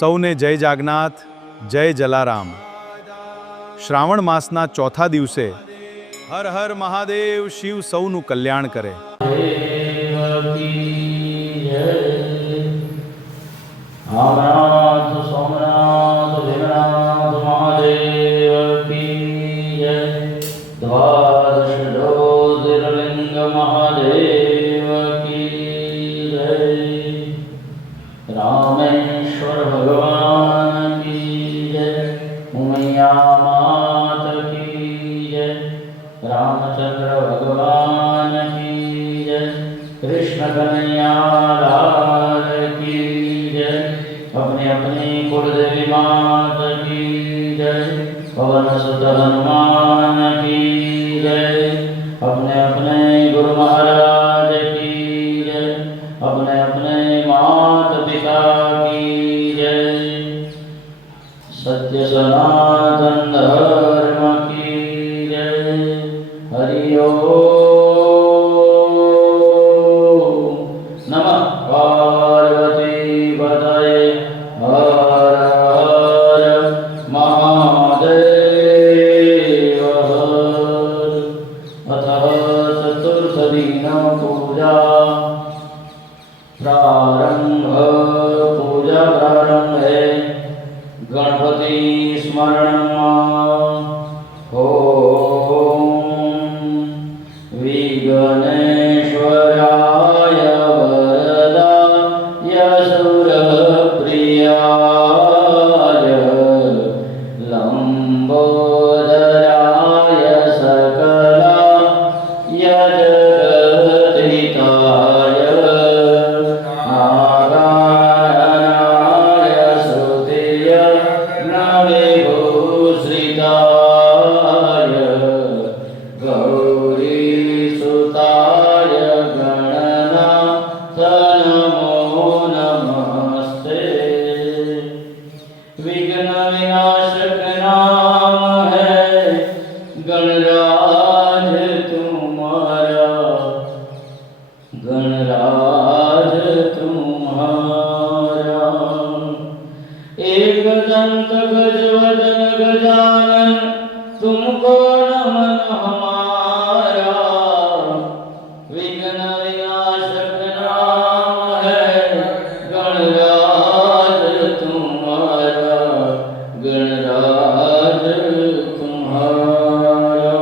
સૌને જય જાગનાથ, જય જલારામ। શ્રાવણ માસના ચોથા દિવસે હર હર મહાદેવ શિવ સૌનું કલ્યાણ કરે। નાથ સોમનાથ ભીમનાથ મહાદેવ કી જય। દ્વાદશ જ્યોતિર્લિંગ મહાદેવ કી જય। રામેશ્વર ભગવાન કી જય। ઉમૈયા માત કી જય। રામચંદ્ર ભગવાન કી જય। કૃષ્ણ કનૈયા લાલ की जय। अपने अपने कुलदेवी मात की जय। पवन सुत हनुमान की जय। अपने अपने गुरु महाराज की जय। अपने अपने मात पिता की जय। सत्य सनातन धर्म की जय। हरि ओम नमः पार्वती पतये हर हर महादेव। अतः चतुर्थदिन पूजा प्रारंभे गणपति स्मरण ओम विघ्नेश्वराय वरदाय सुरप्रियाय लंबोदराय सकलाय जगद्धिताय नारायणाय स्तुत्य नविभूषिताय गौरीसुताय गणनाथ नमो नमस्ते। विघ्न विनाशक नाम है गणराज तुम्हारा। गणराज तुम्हारा। एक दंत गजवदन गजानन तुमको नमन हमारा। विघ्न विनाशक नाम है गणराज तुम्हारा। गणराज तुम्हारा।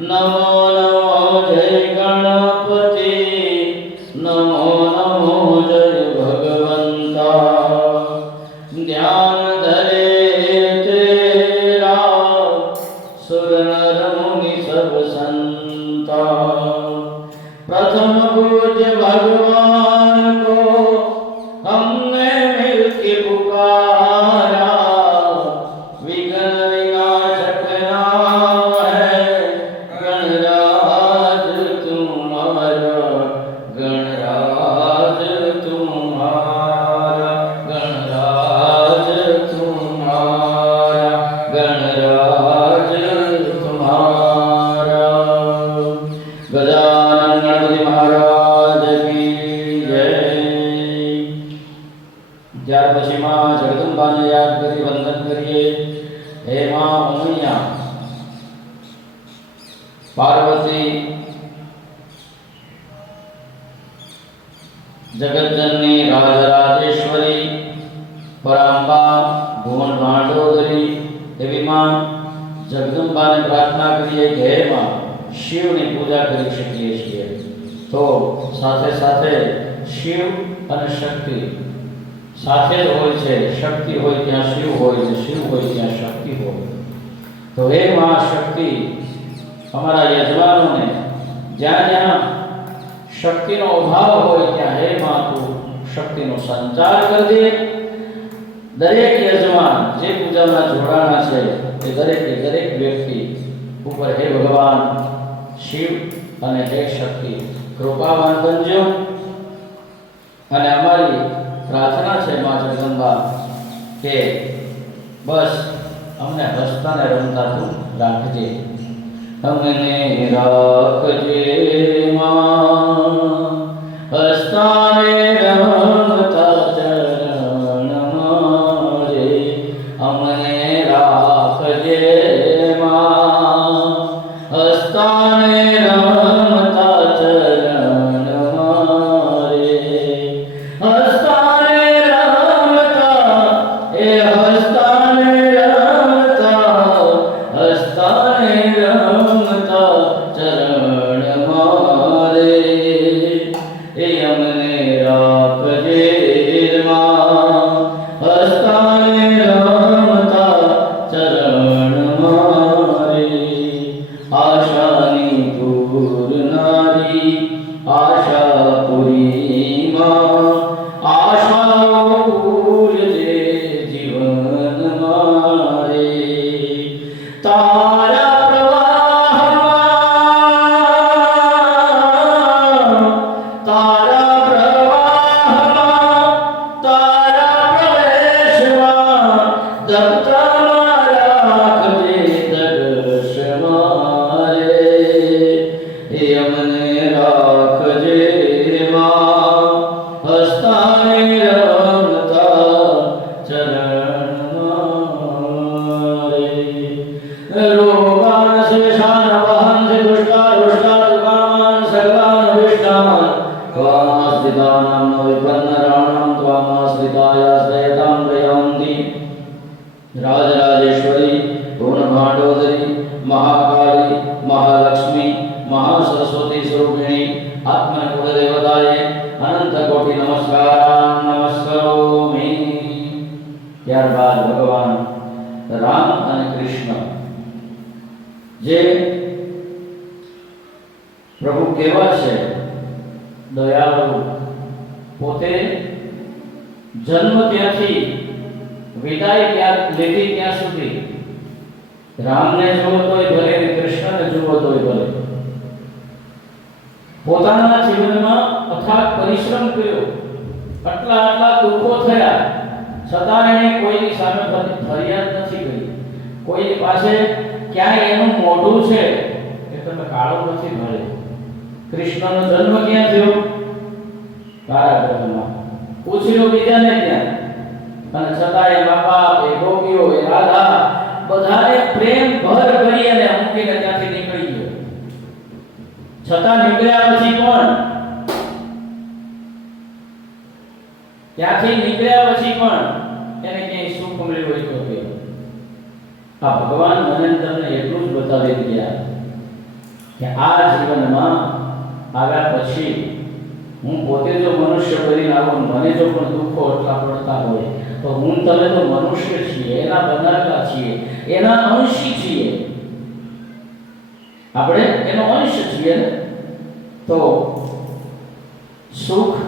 नमो नमो जय गणपति। नमो नमो जय भगवंता। ध्यान धरे तेरा सुर नर मुनि सब संता। प्रथम पूज्य भगवान को हमने मिलके पुकारा। विघ्न विनाशक नाम है गणराज तुम्हारा। गणराज तुम्हारा। गणराज तुम्हारा। गणराज तुम्हारा। गजानन गणपति महाराज की जय। ત્યાર પછી માં જગદંબાને યાદ કરી વંદન કરીએ। હે માં ઉમૈયા પાર્વતી जगज्जननी राजराजेश्वरी परांबा भुवन भांडोदरी एवी मां जगदंबा ने प्रार्थना करिए कि हे मां शिव ने पूजा करी શકીએ છીએ। तो साथे साथे शिव અને શક્તિ સાથે જ હોય છે। શક્તિ હોય ત્યાં શિવ હોય છે, શિવ હોય ત્યાં શક્તિ હોય। તો હે માं શક્તિ અમારા યજમાનોને જ્યાં જ્યાં શક્તિનો અભાવ હોય ત્યાં હે માं તું શક્તિનો સંચાર કરજે। દરેક યજમાન જે પૂજામાં જોડાણા છે એ દરેક વ્યક્તિ ઉપર હે ભગવાન શિવ અને હે શક્તિ કૃપાવાન બનજો। અને અમારી प्रार्थना है मां जगदंबा के बस हमने हंसता ने रमता तू राखजे। हमने राखजे मां हंसता ने रमता चरण स्थितायाश्रयतां दयान्ति राजराजेश्वरी पूर्णभाण्डोदरी महाकाली महालक्ष्मी महासरस्वती स्वरूपिणी आत्मकुलदेवताये अनंत कोटि नमस्कारान् नमस्करोमि। ત્યારબાદ ભગવાન રામ અને કૃષ્ણ જે પ્રભુ કેવા છે દયાળુ, પોતે જન્મ ત્યાંથી વિદાય ત્યાં લીધી ત્યાં સુધી રામને જોવો તોય ભલે, કૃષ્ણને જોવો તોય ભલે, પોતાના જીવનમાં અથાગ પરિશ્રમ કર્યો, આટલા દુઃખો થયા છતાં એણે કોઈની સામે ફરિયાદ નથી કરી, કોઈ પાસે ક્યાંય એનું મોઢું છે એ તમે કાળું નથી મળે. કૃષ્ણનો જન્મ ક્યાં થયો? કારાગૃહમાં. પૂછી લો બીજાને ત્યાં. અને છતાં એ બાપા, એ ગોપીઓ, એ રાધા બધાને પ્રેમ ભર કરી અને મૂકીને ત્યાંથી નીકળી ગયો. છતાં નીકળ્યા પછી પણ ત્યાંથી નીકળ્યા પછી પણ એને ક્યાંય સુખ મળ્યું હોય તો કે આ ભગવાન મને તમને એટલું જ બતાવી ગયા કે આ જીવનમાં આવ્યા પછી હું પોતે જો મનુષ્ય બનીને આવું, મને જો પણ દુઃખો એટલા પડતા હોય તો હું તમે તો મનુષ્ય છીએ, એના બનાવેલા છીએ, એના અંશી છીએ, આપણે એનો અંશ છીએ ને, તો સુખ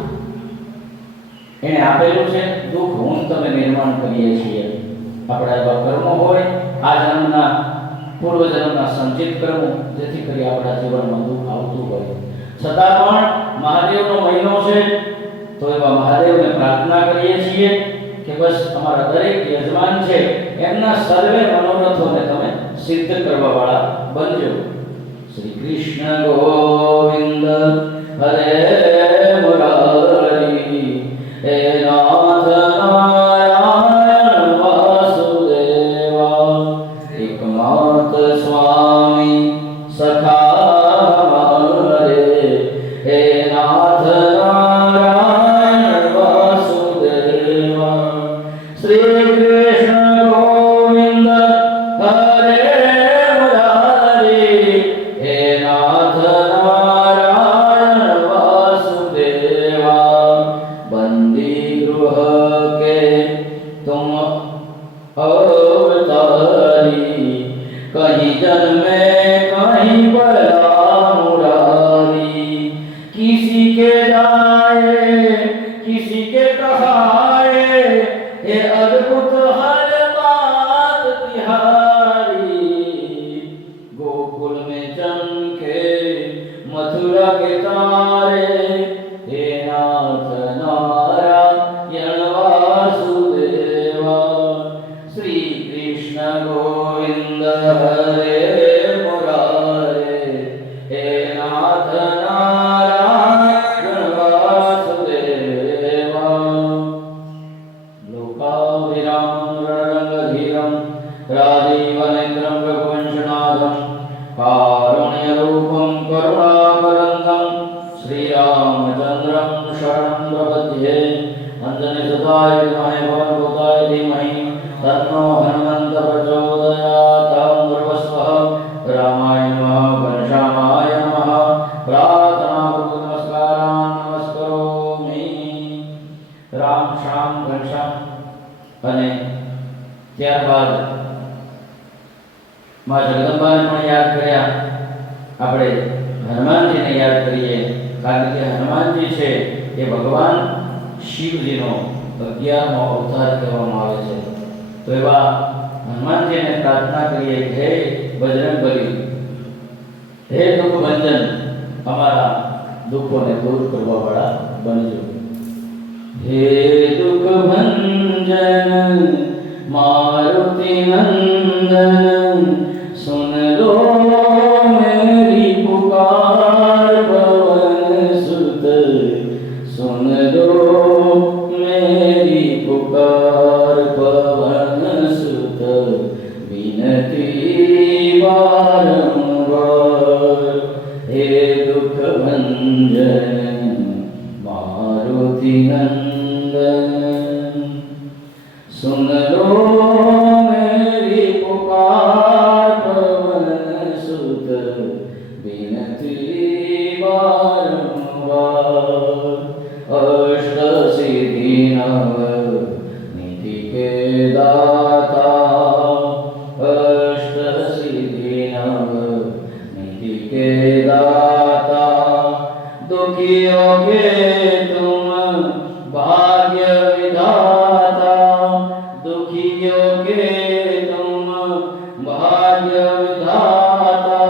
એને આપેલું છે, દુઃખ હું તમે નિર્માણ કરીએ છીએ. આપણા એવા કર્મો હોય, આ જન્મના પૂર્વ જન્મના સંચિત કર્મો, જેથી કરી આપણા જીવનમાં દુઃખ આવતું હોય. છતાં પણ મહાદેવનો મહિનો છે તો એવા મહાદેવને પ્રાર્થના કરીએ છીએ કે બસ અમારા દરેક યજમાન છે એમના સર્વે મનોરથોને તમે સિદ્ધ કરવા વાળા બનજો. શ્રી કૃષ્ણ ગોવિંદ હરે મુરારી હે નાથ નારાયણ વાસુદેવા એકમાત સ્વામી સખા મારે હે નાથ નારાયણ વાસુદેવા શ્રી કૃષ્ણ ગોવિંદ હરે મુરારી હે નાથ નારાયણ વાસુદેવા बंदी गृह के तुम अवतारी कहीं जन्मे कहीं बला मुरारी किसी के जाए किसी के कहाए ये अद्भुत हर बात तिहारी गोकुल में चमके मथुरा के तारे हे नाथ नारायण वासुदेवा श्री कृष्ण गोविंद हरे मुरारे हे नाथ नारायण वासुदेवा लोकाभिराम रणरंगधीरम राजीवनेत्रम रघुवंशनाथम कारुण्यरूपम करुणाकरंदम श्रीरामचंद्रं शरणं प्रपद्ये अंजनीसुताय विद्महे पवनसुताय धीमहि तन्नो हनुमन्त प्रचोदयात्. सर्वस्वः रामाय नमः घनश्यामाय नमः प्रार्थनापूर्वक नमस्कारान् नमस्करोमि. राम श्याम घनश्याम અને ત્યારબાદ માં જગદંબાને પણ યાદ કર્યા. આપણે હનુમાનજીને યાદ કરીએ, કારણ કે હનુમાનજી છે એ ભગવાન શિવજીનો 11મો અવતાર કહેવામાં આવે છે. તો એવા હનુમાનજીને પ્રાર્થના કરીએ કે હે બજરંગબલી, હે દુઃખ ભંજન, અમારા દુઃખોને દૂર કરવા વાળા બનજો. હે દુઃખ ભંજન मारुति नंदन सुन लो मेरी पुकार पवन सुत सुन लो मेरी पुकार पवन सुत विनती बारंबार हे दुख भंजन मारुति नंदन सुन लो मेरी पुकार पवन सुत बिनती बारंबार अष्ट सिद्धि नव निधि के दाता अष्ट सिद्धि नव निधि के दाता दुखियों के तुम भाग्य विधाता दुखियों के तुम भाग्य विधाता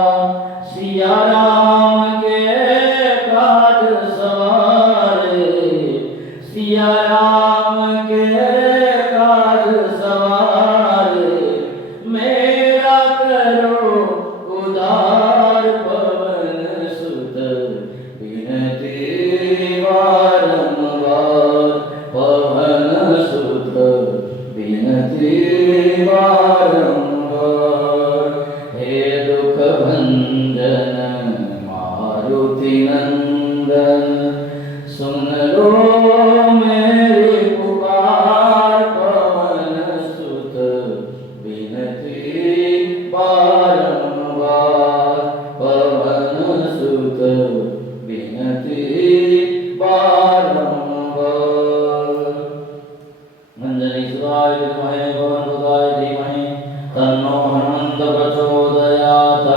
सिया राम के काज सवारे सिया राम के काज सवारे मेरा करो उदार पवन सुत बिनती बारंबार पवन सुत बिनती बारंबार हे दुख भंजन मारुति नंदन सुन लो मेरी पुकार पवन सुत बिनती बारंबार पवन सुत बिनती बारंबार अंजनी सुताय विद्महे पवनसुताय धीमहि तन्नो हनुमंत प्रचोदयात्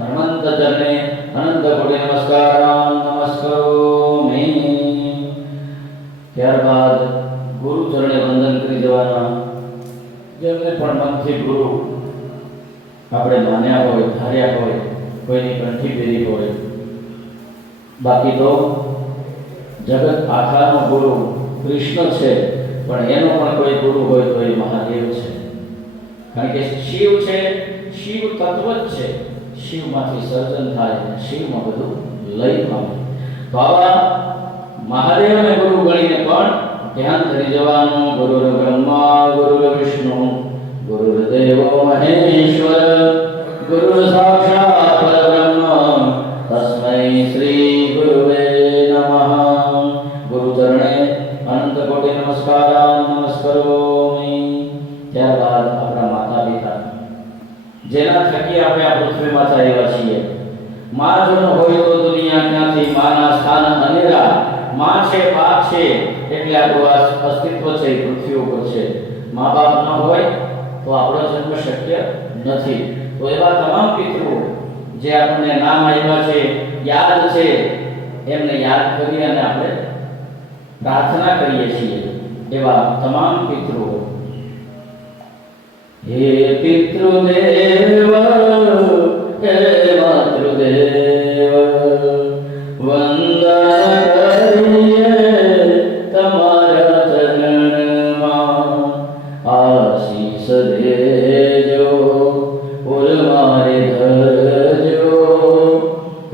हनुमंत चरणे अनंत कोटि नमस्कारान् नमस्करोमि। ત્યારબાદ ગુરુ ચરણે વંદન કરી દેવાના. જેમને પણ મનથી ગુરુ આપણે માન્યા હોય ધાર્યા હોય કોઈની કંઠી પહેરી હોય બાકી તો જગત આખાનો ગુરુ કૃષ્ણ છે પણ એનો પણ કોઈ ગુરુ હોય તો એ મહાદેવ છે. કારણ કે શિવ છે શિવ તત્વ જ છે શિવમાંથી સર્જન થાય શિવમાં બધું લય પામે. તો આવા મહાદેવને ગુરુ ગણીને પણ ધ્યાન ધરી જવાનું. ગુરુર બ્રહ્મા ગુરુર વિષ્ણુ ગુરુર્દેવો મહેશ્વર ગુરુર સાક્ષાત પરબ્રહ્મ તસ્મૈ શ્રી ગુરુવે નમઃ. ગુરુ ચરણે અનંત કોટી નમસ્કારાन् નમસ્કરોમિ. ત્યારબાદ આપણા માતા પિતા જેના થકી આપણે આ પૃથ્વીમાં આવ્યા છીએ. માં જો ન હોય તો દુનિયા ક્યાંથી? માના સ્થાન અનેરા. માં છે બાપ છે એટલે આપણું આ અસ્તિત્વ છે એ પૃથ્વી ઉપર છે. મા બાપ ન હોય તો આપણો જન્મ શક્ય નથી. તો એવા તમામ પિતૃઓ જે આપણને નામ આવ્યા છે યાદ છે એમને યાદ કરી અને આપણે પ્રાર્થના કરીએ છીએ. એવા તમામ પિતૃઓ हे पितृदेव हे मातृदेव वंदन करिए તમારા ચરણમાં આશીષ દેજો ઉર મારે ધરજો.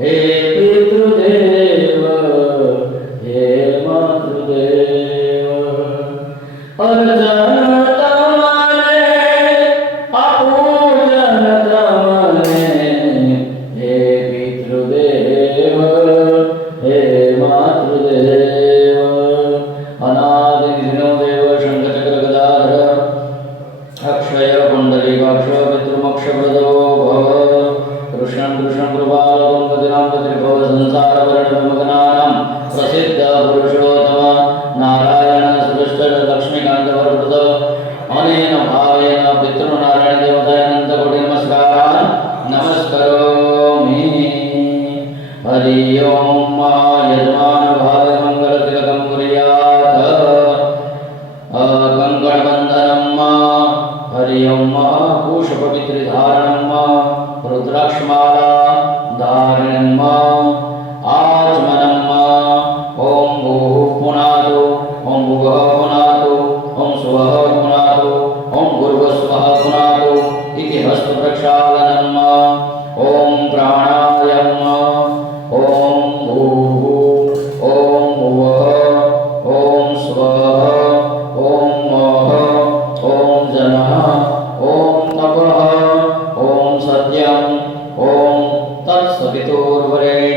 હે પિતૃદેવ હે માતૃદેવ અર્જન हरि ओम यजमान भाव मंगल तिलकम कुर्यात् कंकण बंधनम हरि ओम पुष्प पवित्र धारणम रुद्राक्षमाला धारणम आचमनम ओम भूः पुनातु ओम भुवः पुनातु ओम स्वः पुनातु ओम भूर्भुवः पुनातु इति हस्त प्रक्षालनम ओम प्राणायाम ओम भूः ओम भुवः ओम स्वः ओम मोह ओम जनः ओम तपः ओम सत्यम ओम तत्सवितुर्वरेण्यम्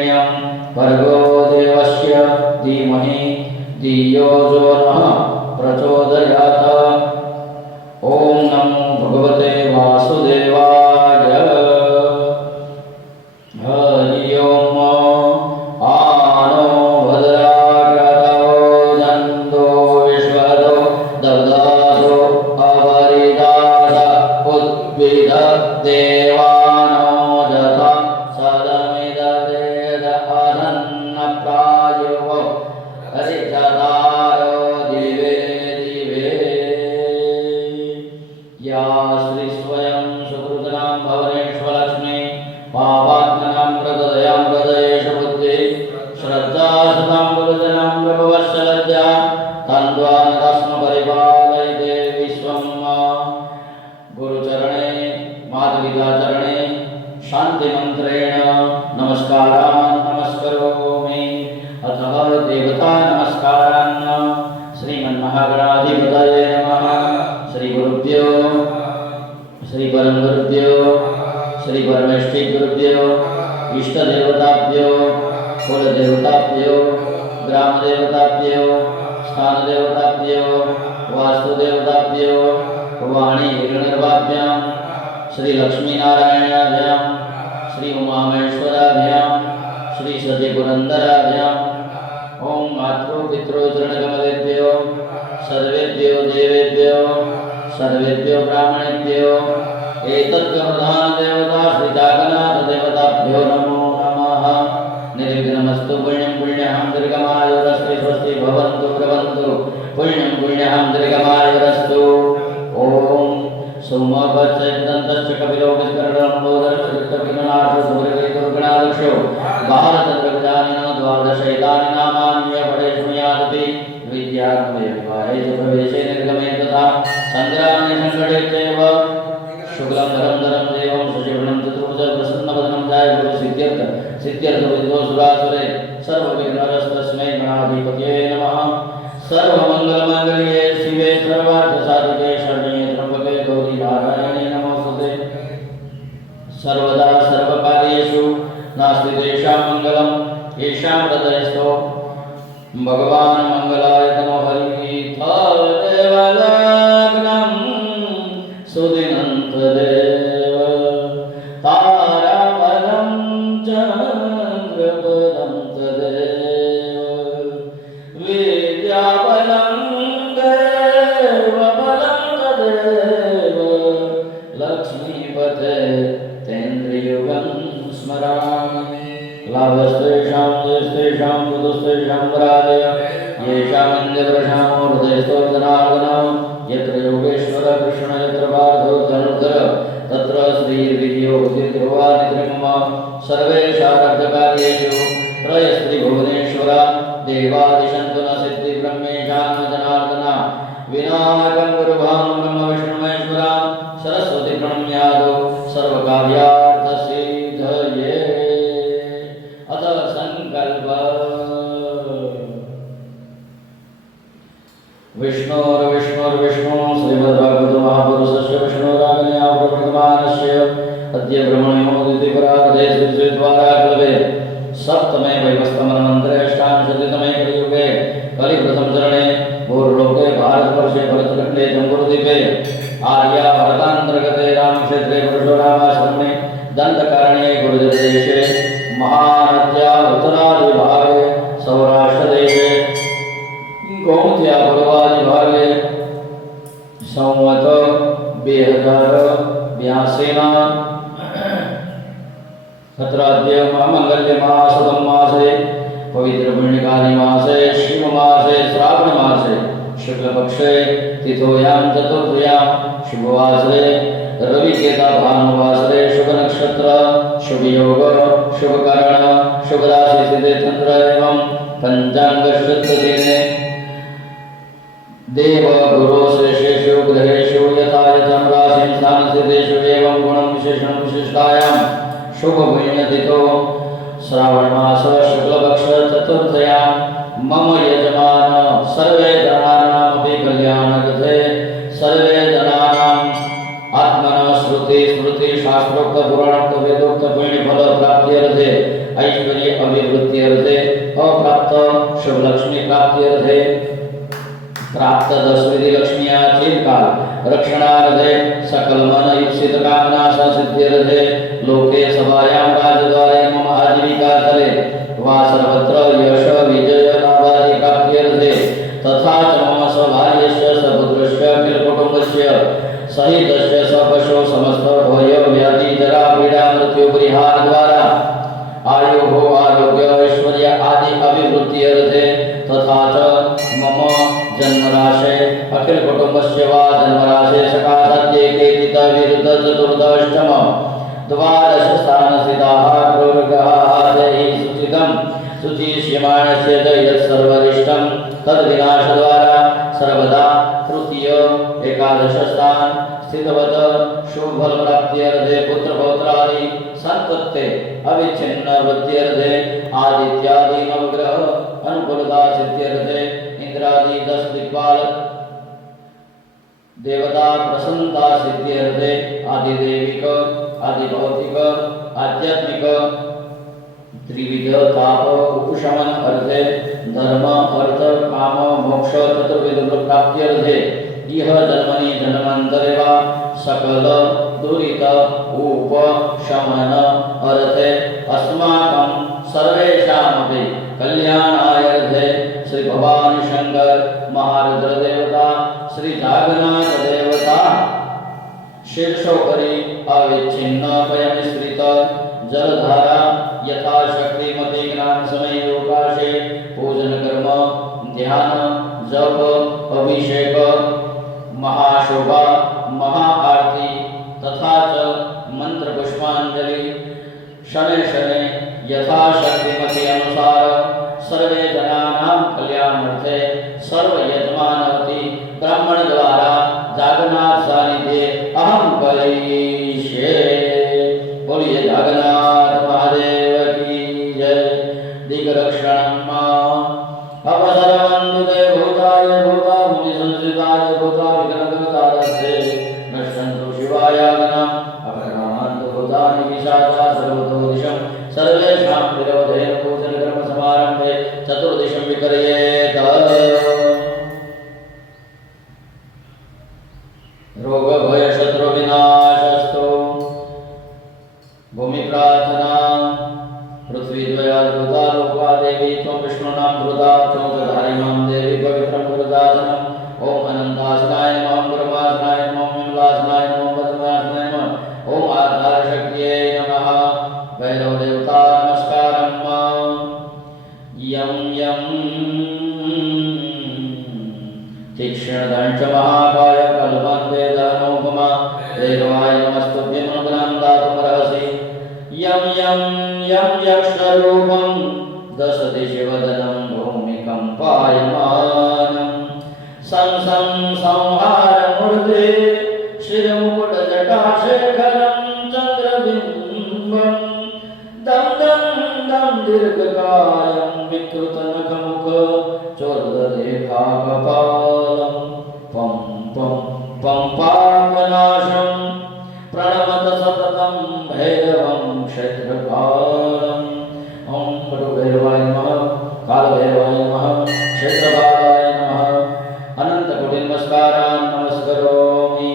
देवानो यथा सदमिदवेद अदन्नप्रायुः हरिचदारो दिवे दिवे या श्री स्वयं सुकृतनां भवनेश्वरलक्ष्मी पापात्मनां प्रदयां हृदयेषु बुद्धि श्रद्धा सतां गुरुजनां प्रभवत्सलज्जा तन्द्वान् तस्म परिपालयते विश्वम् गुरुचरणे मातपिताचरणे शान्तिमन्त्रेण नमस्कारान् नमस्करोमि अतः देवता नमस्कारान् श्रीमन्महागणाधिपतये नमः श्रीगुरुभ्यो श्रीपरमगुरुभ्यो श्रीपरमेष्ठिगुरुभ्यो इष्टदेवताभ्यो कुलदेवताभ्यो ग्रामदेवताभ्यो स्थानदेवताभ्यो वास्तुदेवताभ्यो वाणी हिरण्यगर्भाभ्यां श्री लक्ष्मीनारायणाभ्यां श्री उमामेश्वराभ्यां श्री सतीपुरन्दराभ्यां ओं मातृपितृचरणकमलेभ्यो सर्वेभ्यो देवेभ्यो सर्वेभ्यो ब्राह्मणेभ्यो एतद्गरुधानदेवता श्रीजागन्नाथदेवताभ्यो नमो नमः निर्विघ्नमस्तु पुण्यं पुण्यहं दीर्घमायुरस्तु स्वस्ति भवन्तु प्रभवन्तु पुण्यं पुण्यहं दीर्घमायुरस्तु ओम सोमवच्चैतन्तश्च कपिलो विस्करणोदरश्चक्रविघ्नाशो भारतद्रविजानिनो द्वादशैतानि नामान्य पठेष्मयादपि विद्यारम्भे विवाहे च प्रवेशे निर्गमे तथा सङ्ग्रामे सङ्कटे चैव शुक्लं धरं देवं शशिवर्णं चतुर्भुजं प्रसन्नवदनं ध्यायेत् सिद्ध्यर्थविद्वोऽसुरासुरे सर्वविघ्नहरस्तस्मै गणाधिपतये नमः सर्वमङ्गलमाङ्गल्ये शिवे सर्वार्थसाधिके शरण्ये त्र्यम्बके गौरी नारायणे नमोस्तुते सर्वदा सर्वकार्येषु नास्ति तेषां मङ्गलं येषां हृदयस्थो भगवान् मङ्गलाय तनो हरिः देवलग्नं सुदिनं तदेव ताराबलं चन्द्रबलं तदेव विद्याबलं देवबलं तदेव लक्ष्मीपते तेन्द्रियुगं स्मरामि लाभस्तेषां देस्तेषां कुतुस्तेषां वरालय येषामन्यप्रशां हृदयस्थोर्जनार्दनं यत्र योगेश्वर कृष्ण यत्र पार्थो धनुर्धर तत्र श्रीर्विजयो ध्रुवानित्रिमम सर्वेषारब्धकार्येषु त्रयस्त्रिभुवनेश्वर देवादिशन्तु न सिद्धिब्रह्मेशां जनार्दन विनायकं गुरुभां ब्रह्म विष्णुमहेश्वर सरस्वती प्रणम्यादो सर्वकार्यार्थसिद्धये अथ संकल्प विष्णु श्रीमद्भागवत महापुरुषस्य विष्णुरागणया प्रवर्तमानस्य अद्य ब्रह्मणोदिति परागते श्रीद्वारा क्लवे सप्तमे वैवस्वतमन्वन्तरे अष्टाविंशतितमे कलियुगे कलिप्रथम चरणे भूर्लोके भारतवर्षे भरतखण्डे जम्बूद्वीपे आर्यावर्तान्तर्गते रामक्षेत्रे परशुरामाश्रमे दन्तकारण्ये गुरुजदेशे महानद्या उत्तरादिभागे सौराष्ट्रदेशे गौमत्या पूर्वादिभागे संवत 2082 सत्राद्य मंगल्यमासुदं मासे पवित्र पुण्यकाली मासे शिवमासे श्रावण मासे शुक्लपक्षे तिथोयां चतुर्थ्यां शुभवासरे रविकेता भानुवासरे शुभ नक्षत्र शुभ योग शुभ करण शुभ राशि सिद्धे चंद्र एवं पंचांग शुद्ध दिने देव गुरु श्रेष्ठेषु ग्रहेषु यथा यथं राशिं स्थानस्थितेषु एवं गुणं विशेषणं विशिष्टायां शुभ पुण्यतिथो श्रावण मास शुक्लपक्ष चतुर्थ्यां मम यजमान सर्वे जनानामपि कल्याणकृते सर्वे जनानाम् आत्मनः श्रुति स्मृति शास्त्रोक्त पुराणोक्त वेदोक्त पुण्यफल प्राप्त्यर्थे ऐश्वर्य अभिवृद्ध्यर्थे अप्राप्त शुभ लक्ष्मी प्राप्त्यर्थे प्राप्त दशविधि लक्ष्म्या चिरकाल रक्षणार्थे सकल मन इप्सित कामना सिद्ध्यर्थे लोके सभायां राजद्वारे मम आजीविका स्थले वा सर्वत्र यश विजय लाभादि प्राप्त्यर्थे तथा च मम स्वभार्यस्य सपुत्रस्य किलकुटुम्बस्य सहितस्य सपशो समस्त भय व्याधि जरा पीड़ा मृत्यु परिहार द्वारा आयु हो आरोग्य ऐश्वर्य आदि अभिवृद्धि अर्थे तथा च मम जन्मराशे अखिल कुटुंबस्य वा जन्मराशे सकाशत्येकेतित विरुद्ध चतुर्दशम द्वादश स्थान स्थिताः प्रवृगाः आदैः सुचितं सुचिष्यमाणस्य च यत्सर्वरिष्टं तद्विनाशद्वारा सर्वदा तृतीय एकादश स्थान स्थितवत शुभफल प्राप्त्यर्थे पुत्र पौत्रादि संतत्ते अविच्छिन्न वृद्ध्यर्थे आदित्यादि नवग्रह अनुकूलता सिद्ध्यर्थे इंद्रादि 10 दिक्पाल देवता प्रसन्नता सिद्ध्यर्थे आदिदेविक आदिभौतिक आध्यात्मिक त्रिविध ताप उपशमन अर्थे धर्म अर्थ काम मोक्ष चतुर्विध प्राप्त्यर्थे इह जन्मनि जन्मान्तरे वा सकल दुरित उपशमन अर्थे अस्माकं सर्वेषामपि कल्याणायर्थे श्री भवानी शंकर महारुद्र देवता श्री जागन्नाथ देवता शीर्षोपरि अविच्छिन्न पयमिश्रित जलधारा यथाशक्ति मते ज्ञान समय योगाशे पूजन कर्म ध्यान जप अभिषेक महाशोभा महाआरती तथा च मंत्र पुष्पांजलि शनै शनै यथाशक्ति मते अनुसार सर्वे जनानां कल्याणार्थे सर्व यजमानवती ब्राह्मण द्वारा जागन्नाथ सानिध्ये अहम करिष्ये। बोलिए जागन्नाथ महादेव की जय। दिग्रक्षणम् अवसरवन्तु ते भूताय भूता मुनि संस्कृताय भूता विघ्नकर्तारस्ते नश्यन्तु शिवायागनम् अपरान्तु भूतानि विशाखा सर्वतो दिशं सर्वेषां विरोधेन पूजन कर्म समारम्भे चतुर्दिशं विकर्येत। रोग भय शत्रु विनाशस्तु भूमि प्रार्थना पृथ्वी द्वयाद्भुता लोका देवी त्वं विष्णुनां धृता चौकधारी मां देवी पवित्रं गुरुदासनम् ओम अनंतासनाय नमः ब्रह्मासनाय नमः विमलासनाय नमः पद्मासनाय नमः ओम आधारशक्त्यै नमः भैरव देवता नमस्कारम् यं यं तीक्ष्णदंश महाकाय कल्पन्ते दानोपमा देवाय नमस्तुभ्यं अनुग्रहं दातुमर्हसि यं यं यक्षरूपं दशदिशवदनं भूमिकम्पायमानं सं संहारमूर्ते श्रीमुकुटजटाशेखरं चन्द्रबिम्बं दं दं दं दीर्घकायं विकृतनखमुख चोर्ददेहाकपालं पं पं पं पापनाशं प्रणमत सततं भैरवं क्षेत्रपालम् ओम भैरवाय नमः कालभैरवाय नमः क्षेत्रपालाय नमः अनंतकोटि नमस्कारान् नमस्करोमि।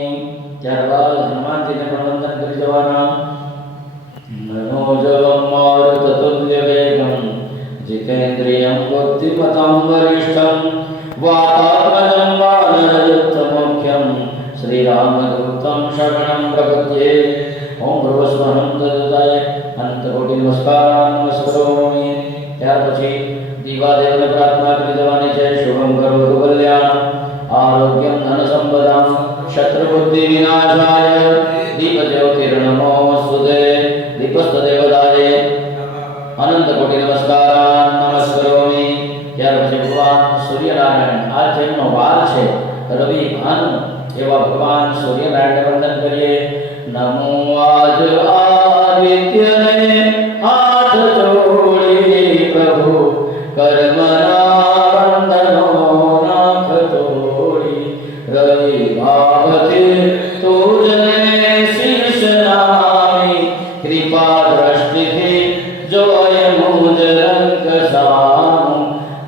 ત્યારબાદ હનુમાનજીને પણ વંદન કરી જવાના। मनोजवं मारुततुल्यवेगं जितेन्द्रियं बुद्धिमतां वरिष्ठं वातात्मजं वानरयुक्तमुख्यं श्रीरामदूतं शरणं प्रपद्ये। ओम भगवस्वहं तदुदाय अनंतकोटि नमस्कारान् नमस्करोमि। ત્યાર પછી દીવાદેવને પ્રાર્થના કરી દેવાની છે। શુભમ કરોતુ કલ્યાણમ આરોગ્યમ ધન સંપદામ શત્રુબુદ્ધિ વિનાશાય દીપજ્યોતિર્નમોસ્તુતે દીપસ્તદેવતાય અનંતકોટિ નમસ્કારાन् નમસ્કરોમિ। ત્યાર પછી ભગવાન સૂર્યનારાયણ આ જેમનો વાર છે રવિ ભાનુ એવા ભગવાન સૂર્યનારાયણને વંદન કરીએ। નમો આજ આદિત્યને હાથ જોડી પ્રભુ કર્મના બંધનો નાખ તોડી રવિ ભાવથી તુજને શીર્ષ નામી કૃપા દ્રષ્ટિથી જોય મુજ રંગ સામું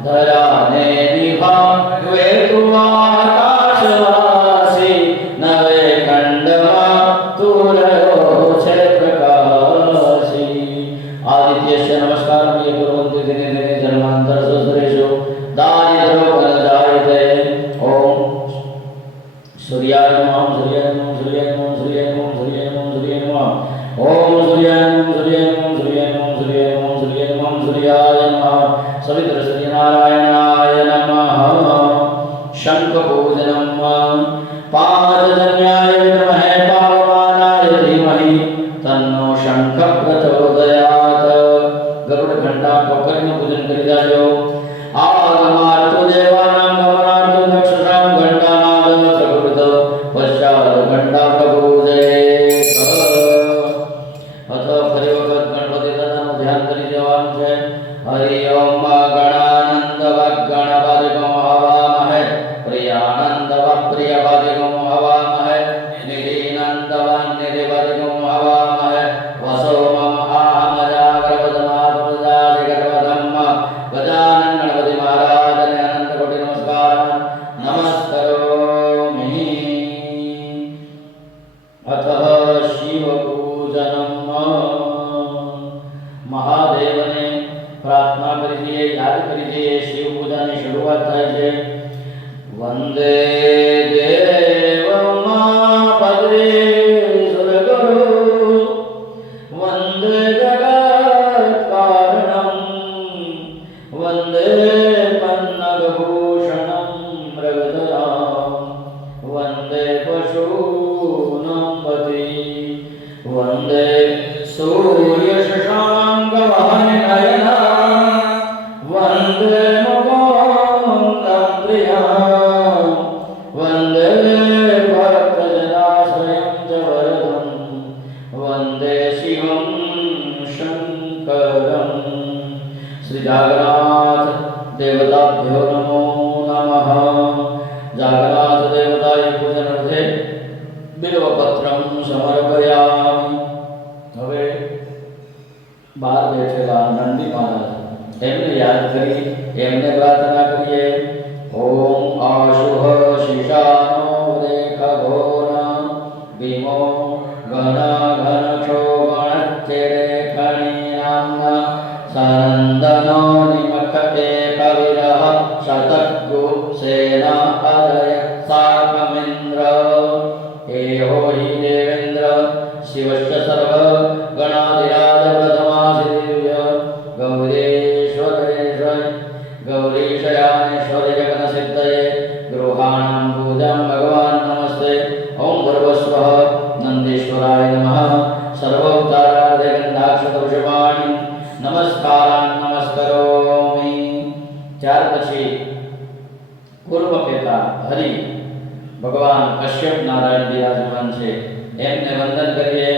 ધરાને નિભાવે તું આકાશવાસી નવે ખંડમાં તું રહ્યો છે પ્રકાશી। आदित्यस्य नमस्कारं ये कुर्वन्ति दिने दिने जन्मान्तर सहस्रेषु दारिद्र्यो न जायते। ओम सूर्याय नमः सूर्याय नमः सूर्याय नमः सूर्याय नमः सूर्याय नमः सूर्याय नमः ओम सूर्याय नमः सूर्याय नमः सूर्याय नमः सूर्याय नमः सूर्याय नमः सूर्याय नमः सवित्र सूर्यनारायणाय नमः शंख पूजनम पादजन्याय विद्महे पावनाय धीमहि तन्नो शंख प्रचोदयात् गरुड़ घंटा पकड़ने पूजन करी जाजो आगमार्तो देवानां गमनार्तो दक्षसां घंटानाद प्रकृत पश्चात् घंटा प्रपूजयेत् अथ फरी वखत गणपति दादाનું ધ્યાન કરી દેવાનું છે હરિ ઓમ ગણાનંદ ગણપતિગમ હવામહે પ્રિયાનંદ પ્રિયપતિગમ હવામહે નિધિનંદ નિધિપતિગમ હવામહે વસો મમ આહમ જાગ્રવદમાત પ્રજાધિગર્વધમ્મ ગજાનન ગણપતિ મહારાજને અનંત કોટી નમસ્કાર નમસ્કરોમિ અથ શિવ પૂજનમ महादेव ने प्रार्थना करी दिए याद करी दिए शिव पूजा की शुरुआत थाय छे वंदे देवमापदे सुरगुरु वंदे जगत्कारणं वंदे पन्नगभूषणं मृगधरां वंदे पशूनां पति वंदे सूर्य शशांक वहननयना वंदे मुकुन्दं प्रियं वंदे भक्तजनाश्रयं च वरदं वंदे शिवं शंकरं श्री जागन्नाथ देवताभ्यो नमो नमः जागन्नाथ देवताय पूजनार्थे बिल्वपत्रं समर्पयामि હવે બહાર બેઠેલા નંદી મહારાજ એમને યાદ કરી એમને પ્રાર્થના કરીએ ઓમ આશુહ શિશાનો રેખ ઘોર ભીમો ઘન ઘન ક્ષોભણચ્છેડે ખણી નામના સાનંદનો નિમખ એક વિરહ શતગુ સેના અદય સાકમિન્દ્ર એહો હિ દેવેન્દ્ર शिवश्च सर्व गणाधिराज प्रथमासिदिव्य गौरीश्वरेश्वर गौरीशयानेश्वर जगन्सिद्धये गृहाणां पूजं भगवान् नमस्ते ओं भूर्भुवस्वः नंदीश्वराय नमः सर्वोपचारार्थे गन्धाक्षतवृषभाणि नमस्कारान् नमस्करोमि ત્યાર પછી પૂર્વ કહેતા હરિ ભગવાન કશ્યપ નારાયણ બિરાજમાન છે એમને વંદન કરીએ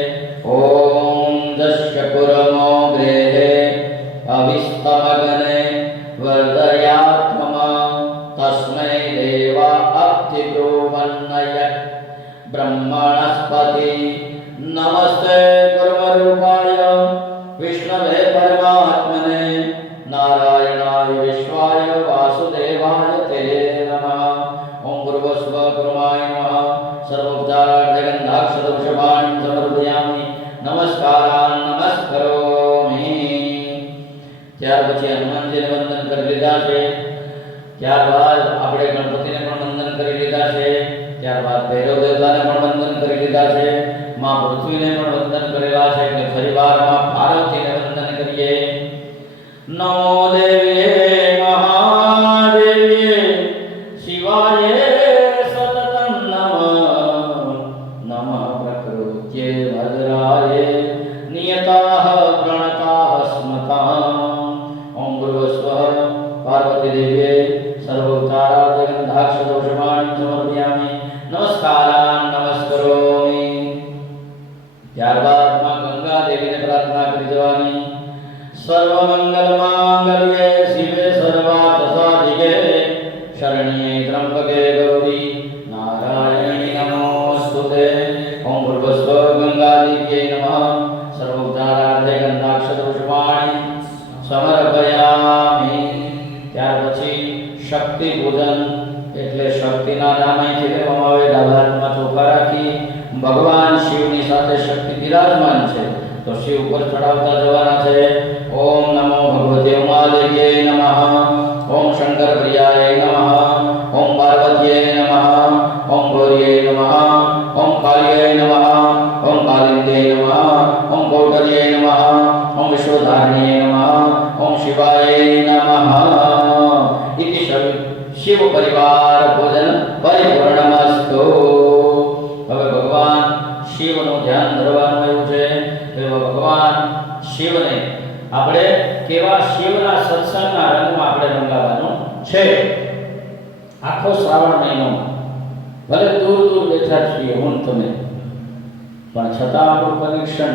ઓમ દશ્ય પુરમો ગ્રેહે અવિસ્તમગને વર્ધયાત્મા તસ્મૈ દેવા અબ્ધિબ્રુવન્નય બ્રહ્મણસ્પતિ નમસ્તે કર્મરૂપાય વિષ્ણવે પરમાત્મને નારાયણાય વિશ્વાય વાસુદેવાય તે નમઃ ઓમ ભૂર્ભુવસ્વ કર્માય નમઃ सर्वोपचारार्थे गन्धाक्षतवृषभाणि समर्पयामि नमस्कारान् नमस्करोमि ત્યાર પછી હનુમાનજીને વંદન કરી લીધા છે ત્યારબાદ આપણે ગણપતિને પણ વંદન કરી લીધા છે ત્યારબાદ ભૈરવ દેવતાને પણ વંદન કરી લીધા છે માં પૃથ્વીને પણ વંદન કરેલા છે કે ફરીવાર માં પાર્વતીને વંદન કરીએ નમો દેવીએ મહાદેવીએ શિવાય नियताः प्रणताः स्मताः ओम भूर्भुवस्वः पार्वती देव्ये सर्वोपचारार्थे गन्धाक्षतवृषभाणि समर्पयामि नमस्कारान् नमस्करोमि ત્યારબાદ માં ગંગા દેવીને પ્રાર્થના કરી દેવાની સર્વમંગલમાંગલ્યે શિવે સર્વાર્થ સાધિકે શરણ્યે ત્રંબકે ગૌરી નારાયણી નમોસ્તુતે ओम भूर्भुवस्व गंगादेव्यै नमः सर्वोपचारार्थे गन्धाक्षतवृषभाणि समर्पयामि ત્યાર પછી શક્તિ પૂજન એટલે શક્તિના નામ અહીંથી લેવામાં આવે ડાબા હાથમાં ચોખા રાખી ભગવાન શિવની સાથે શક્તિ બિરાજમાન છે તો શિવ ઉપર ચડાવતા જવાના છે ઓમ નમો ભગવતે ઉમાદેવ્યે નમઃ ओम शंकर प्रियाय नमः ओम पार्वत्यै नमः ओम गौर्ये नमः ओम काल्ये नमः ओम कालिंदे नमः ओम गौतर्ये नमः ओम विश्वधारिणे नमः ओम शिवाय नमः इति शिव परिवार भोजन परिपूर्णमस्तु। હવે ભગવાન શિવનું ધ્યાન ધરવાનું આવ્યું છે કે ભગવાન શિવને આપણે કેવા શિવના સત્સંગના રંગમાં આપણે રંગાવાનું છે। આખો શ્રાવણ મહિનો ભલે દૂર દૂર બેઠા છીએ હું તમે, પણ છતાં આપણું કનેક્શન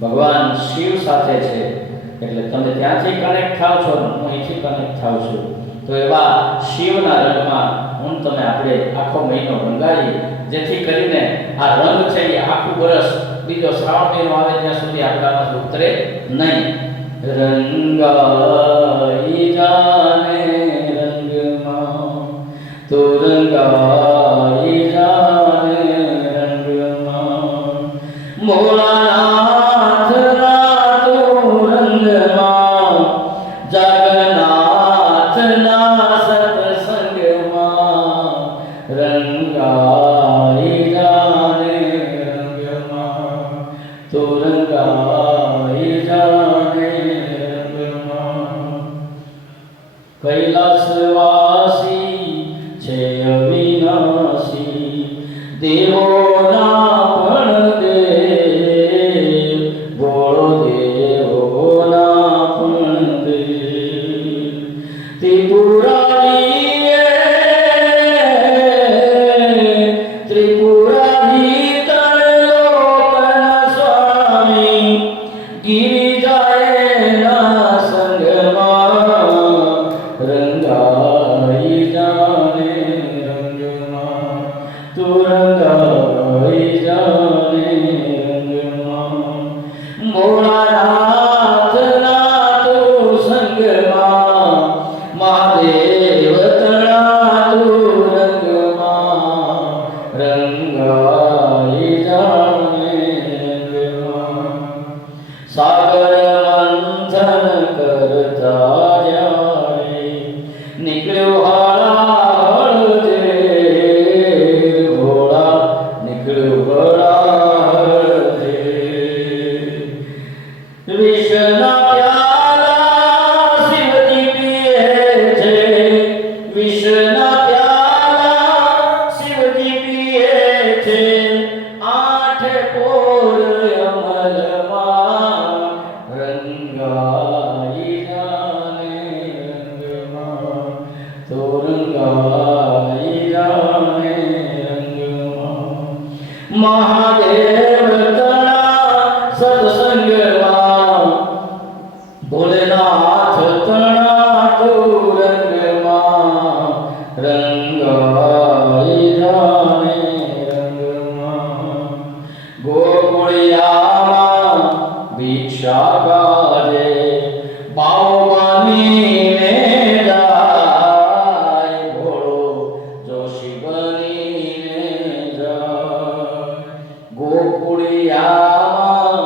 ભગવાન શિવ સાથે છે। એટલે તમે ત્યાંથી કનેક્ટ થાવ છો, હું અહીંથી કનેક્ટ થાવ છું, તો એવા શિવના રંગમાં હું તમે આપણે આખો મહિનો રંગાઈએ, જેથી કરીને આ રંગ છે એ આખું વર્ષ બીજો શ્રાવણ મહિનો આવે ત્યાં સુધી આપણામાં ઉતરે નહીં। રંગાઈ જાને રંગમાં તો રંગાઈ જાને રંગમાં ભોળાનાથના તો રંગમાં જગન્નાથના સત્સંગમાં રંગાઈ જાને રંગમાં તો રંગાઈ જાને રંગમાં। કૈલાસવાસી છે અવિનાશી દેવોના પણ દેવ, ભોળો દેવોના પણ દેવ। ત્રિપુરારી ત્રિપુરારી તળલોકના સ્વામી ગિરિજાએના સંગમાં રંગાઈ જાને રંગમાં તો રંગાઈ જાને રંગમાં। ભોળાનાથના તો સંગમાં મહાદેવ તણા તો રંગમાં રંગાઈ જાને રંગમાં। સાગર મંથન કરતા જાય નીકળ્યો હાળા હળદેર, ભોળા નીકળ્યો હાળા હળદેર। વિષના પ્યાલા શિવજી પીએ છે, વિષના પ્યાલા શિવજી પીએ છે, આઠે પોર અમલમાં રંગાઈ જાને રંગમાં તો રંગાઈ જાને રંગમાં। મહાદેવ તણા સત્સંગમાં ભોલેનાથ તણા તો રંગમાં રંગાઈ જાને રંગમાં। ગોકુળિયામાં ભિક્ષા કાજે બાવળીને જાય, ભોળો જોશી બનીને જાય। ગોકુળિયામાં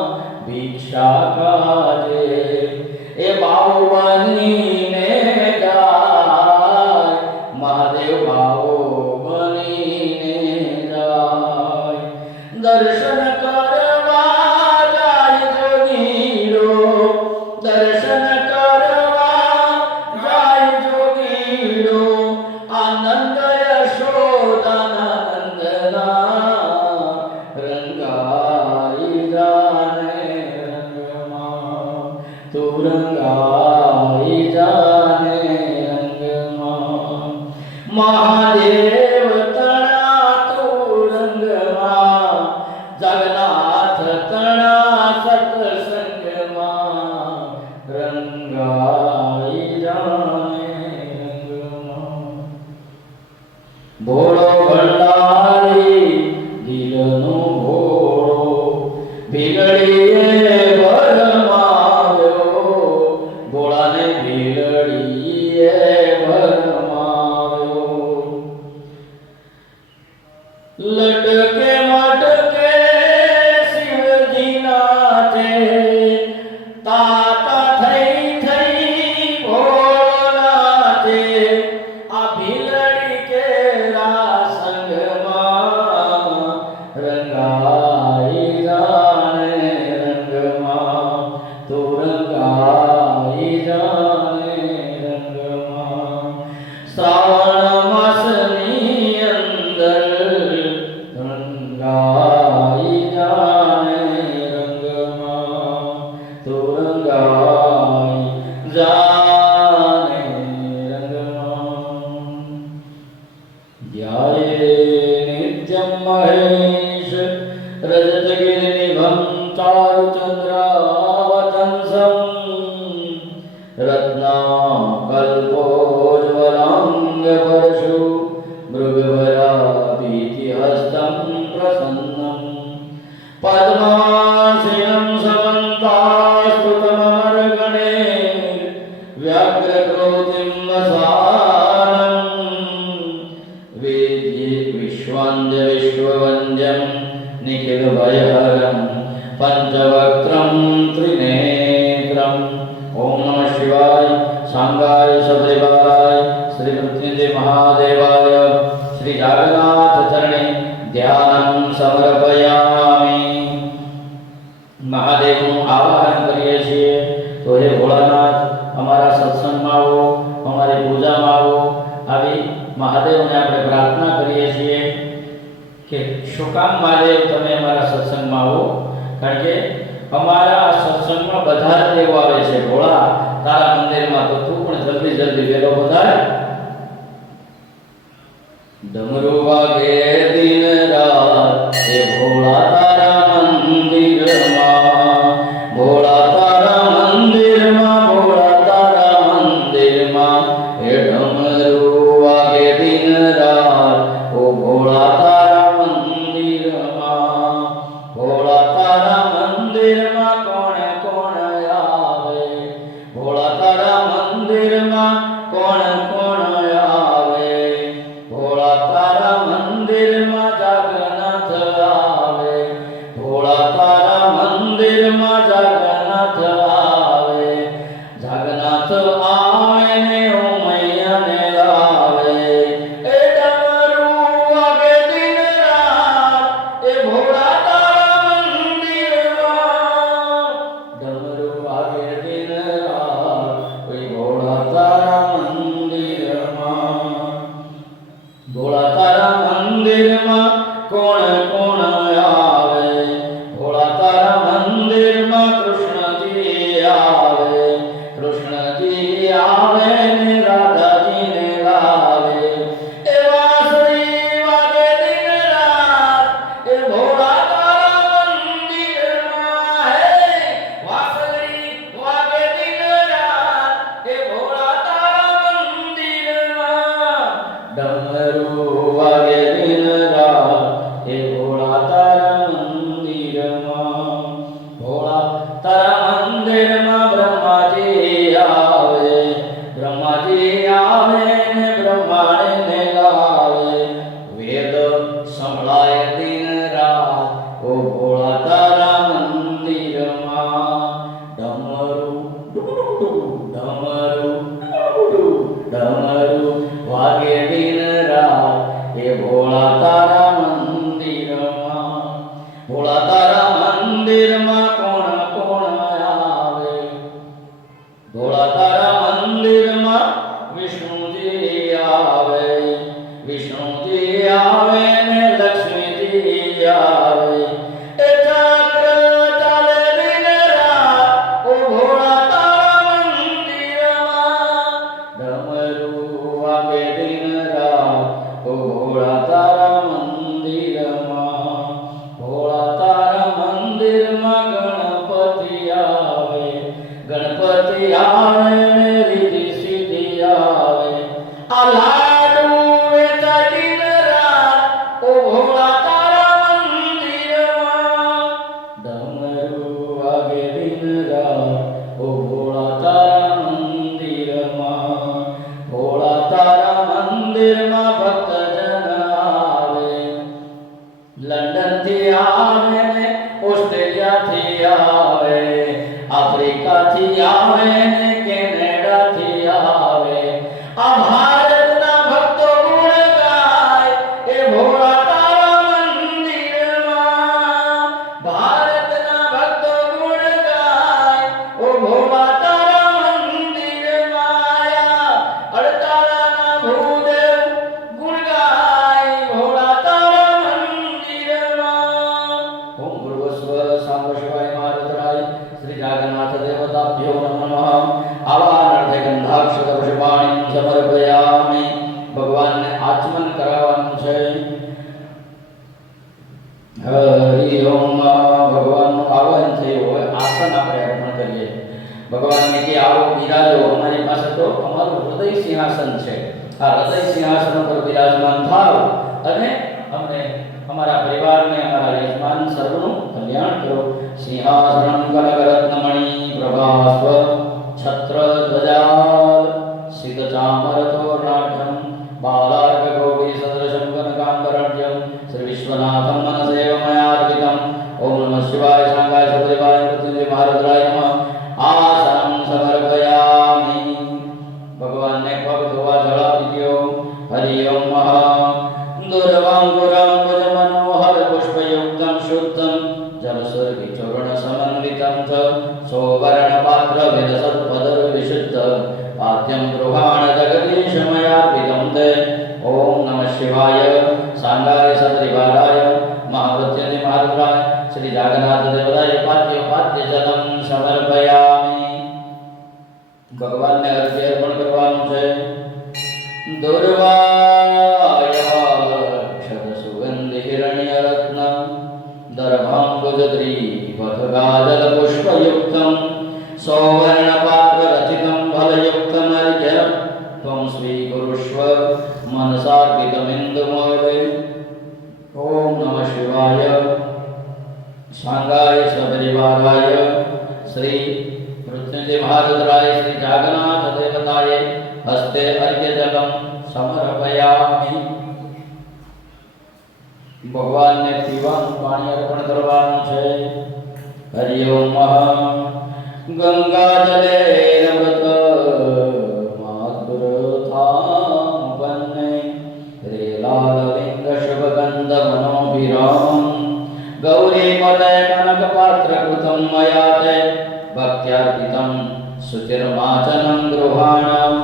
ભિક્ષા કાજે એ બાવળીને જાય, મહાદેવ બાવો બનીને જાય। દર્શન કરવા જાય જોગીડો, દર્શન કરવા જાય જોગીડો, આનંદ યશોદાના નંદના રંગાઈ જાને રંગમાં તો રંગાઈ જાને રંગમાં। મહાદેવ તણા તો રંગમાં, જગન્નાથ તણા સત્સંગમાં રંગાઈ જાને રંગમાં। ભોળો ભંડારી દિલનો ભોળો ભીલડીએ ભરમાવ્યો, ભોળાને ભીલડીએ ભરમાવ્યો। લટકે મટકે શિવજીના છે, તાતા થઈ થઈ ભોળાના છે, આ ભીલડી કેરા સંગમાં महेश रजतगिरिनिभं चारुचन्द्रावतंसं रत्नाकल्पोज्ज्वलाङ्गपरशु मृगवराभीतिहस्तं प्रसन्नं पद्मासीनं समन्तास्तुतमर्गणैर्व्याघ्रक्रोधिं वसानं वेद्ये विश्वान्द्य विश्ववन्द्यं निखिलभयहरं पञ्चवक्त्रं त्रिनेत्रम्। ओम नमः शिवाय सांगाय सदैवाय श्री मृत्युंजय महादेवाय श्री जागन्नाथ चरणे ध्यानं समर्पयामि। महादेवનું આવાહન કરીએ છીએ તો હે ભોળાનાથ અમારા સત્સંગમાં આવો, અમારી પૂજામાં આવો, આવી મહાદેવને આપણે પ્રાર્થના કરીએ છીએ કે શું કામ મહાદેવ તમે અમારા સત્સંગમાં આવો, કારણ કે અમારા આ સત્સંગમાં બધા જ દેવો આવે છે। ભોળા તારા મંદિરમાં તો તું પણ જલ્દી જલ્દી વેલો વધાય। ડમરુ વાગે દિન રાત એ ભોળા તારા મંદિરમાં, ભોળા તારા મંદિરમાં, ભોળા તારા મંદિરમાં એ ડમરુ વાગે દિન રાત ઓ ભોળા તારા મંદિરમાં, ભોળા તારા મંદિરમાં કોણ કોણ આવે, ભોળા તારા મંદિરમાં કોણ કોણ આવે, ભોળા તારા મંદિરમાં જાગન્નાથ આવે, ભોળા તારા મંદિરમાં જાગન્નાથ આવે, જાગન્નાથ આવે ને ઉમૈયાને લાવે એ ડમરું વાગે દિન રાત એ ભોળા તારા મંદિરમાં, ડમરું વાગે દિન રાત એ ભોળા તારા મંદિરમાં, ભોળા તારા મંદિરમાં કોણ કોણ આવે, ભોળા તારા મંદિરમાં કૃષ્ણજી આવે, કૃષ્ણજી આવે ને રાધાજીને લાવે એ વાંસળી વાગે દિન રાત એ ભોળા તારા મંદિરમાં, હે વાંસળી વાગે દિન રાત એ ભોળા તારા મંદિરમાં, ડમરું વાગે દિન રાત એ ભોળા તારા મંદિરમાં, ભોળા તારા મંદિરમાં બ્રહ્માજી આવે, બ્રહ્માજી આવે ને બ્રહ્માણીને લાવે વેદ સંભળાય દિન રાત ઓ ભોળા તારા મંદિરમાં, ડમરું ડમરું ડમરું વાગે દિન રાત એ ભોળા તારા મંદિરમાં, ભોળા તારા મંદિરમાં કોણ કોણ આવે, ભોળા તારા મંદિરમાં વિષ્ણુજી આવે, વિષ્ણુજી આવે ને લક્ષ્મીજી આવે એ ચક્ર ચાલે દિન રાત ઓ ભોળા તારા મંદિરમાં, ડમરું વાગે દિન રાત ઓ ભોળા તારા મંદિરમાં, ભોળા તારા મંદિરમાં ગણપતિ આવે, ગણપતિ આવે ને રીતિ સિદ્ધિ આવે આ લાડુ વેચાય દિન રાત ઓ ભોળા તારા મંદિરમાં, ડમરું વાગે દિન રાત ઓ ભોળા તારા મંદિરમાં, ભોળા તારા મંદિરમાં ભક્તજન આવે, લંડનથી આવે ને ઓસ્ટ્રેલિયાથી આવે, આફ્રિકાથી આવે ને કેનેડાથી આવે આ ભારતના ભક્તો ગુણ ગાય એ ભોળા તારા મંદિરમાં, ભારતના ભક્તો ગુણ ગાય ઓ ભોળા તારા મંદિરમાં, અડતાળાના ભૂદેવ ગુણ ગાય ભોળા તારા મંદિરમાં, હરિ ઓમ ભગવાનનું આગમન થયું હોય આસન આપણે અર્પણ કરીએ ભગવાનને કે આવો બિરાજો અમારી પાસે તો અમારું હૃદય સિંહાસન છે આ હૃદય સિંહાસન પર બિરાજમાન થાવ અને અમને અમારા પરિવારને અમારા યજમાન સર્વનું કલ્યાણ કરો સિંહાસનમ કનકરત્નમણિ પ્રભાસ્વ છત્ર ધ્વજાલ સિદ્ધ ચામર તોરણાઢ્યમ બાલાર્ક ગૌરી સદૃશમ કનકાંબરણ્યમ શ્રી વિશ્વનાથમ મનસેવ મયાર્પિતમ ઓમ નમઃ શિવાય સાંગાય સદૈવાય મૃત્યુંજય મહારુદ્રાય નમઃ આસનમ સમર્પયામિ ભગવાનને પગ ધોવા જળ આપી દ્યો હરિ ઓમ દુર્વાંકુરમ ભુજમનોહર પુષ્પયુક્તમ શુદ્ધમ જલસર્ગી ચૂર્ણ સમન્વિતમ ચ સૌવર્ણ પાત્ર વેદ સત્પદર વિશુદ્ધ પાદ્યમ ગૃહાણ જગદીશમયાર્પિતમ તે ઓમ નમઃ શિવાય સાંગાય સત્રિવારાય મહામૃત્યુંજય મહારુદ્રાય શ્રી જાગન્નાથ દેવતાય પાદ્ય જલમ સમર્પયામિ ભગવાનને અર્ઘ્ય અર્પણ કરવાનું છે દુર્વાય સુગંધિ હિરણ્ય રત્ન દર્ભાંબુજદ્રીપથગાજલ પુષ્પયુક્તમ સૌવર્ણ પાત્ર રચિતમ ફલયુક્તમ અર્ઘ્ય ત્વં સ્વીકુરુષ્વ મનસાર્પિતમિન્દુમોદે ઓમ નમઃ શિવાય સાંગાય સપરિવારાય શ્રી મૃત્યુંજય મહારુદ્રાય શ્રી જાગન્નાથ દેવતાય હસ્તે અર્ઘ્ય જલમ સમર્પયામિ ભગવાનને પીવાનું પાણી અર્પણ કરવાનું છે હરિ ઓમ ગંગા જલે અમૃત માતૃથામપન્ને રે લાલ લિંગ શુભગંધ મનોભિરામ ગૌરી પદે કનક પાત્ર કૃતમ મયા તે ભક્ત્યાર્પિતમ સુચિર્માચનમ ગૃહાણ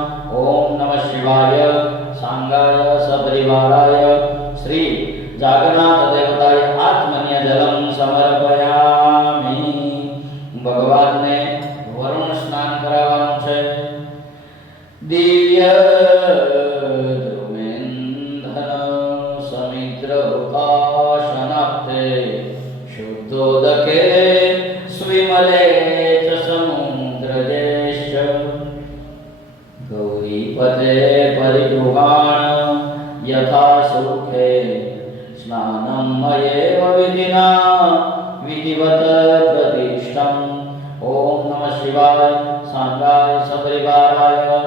ઓમ નમઃ શિવાય સાંગાય સપરિવારાય શ્રી જાગન્નાથ દેવતાય આત્મન્ય જલમ સમર્પયામિ ભગવાનને વરુણ સ્નાન કરાવવાનું છે દિવ્ય ધ્રુમેન્ધન સમિદ્ર ઉપાસનાપ્તે શુદ્ધોદકે સ્વિમલે ચ સમુદ્રદેશ ગૌરીપદે પરિગૃહાણ યથા સુખે સ્નાનમ મયેવ વિધિના વિધિવત પ્રતિષ્ઠમ ઓમ નમઃ શિવાય સાંગાય સપરિવારાય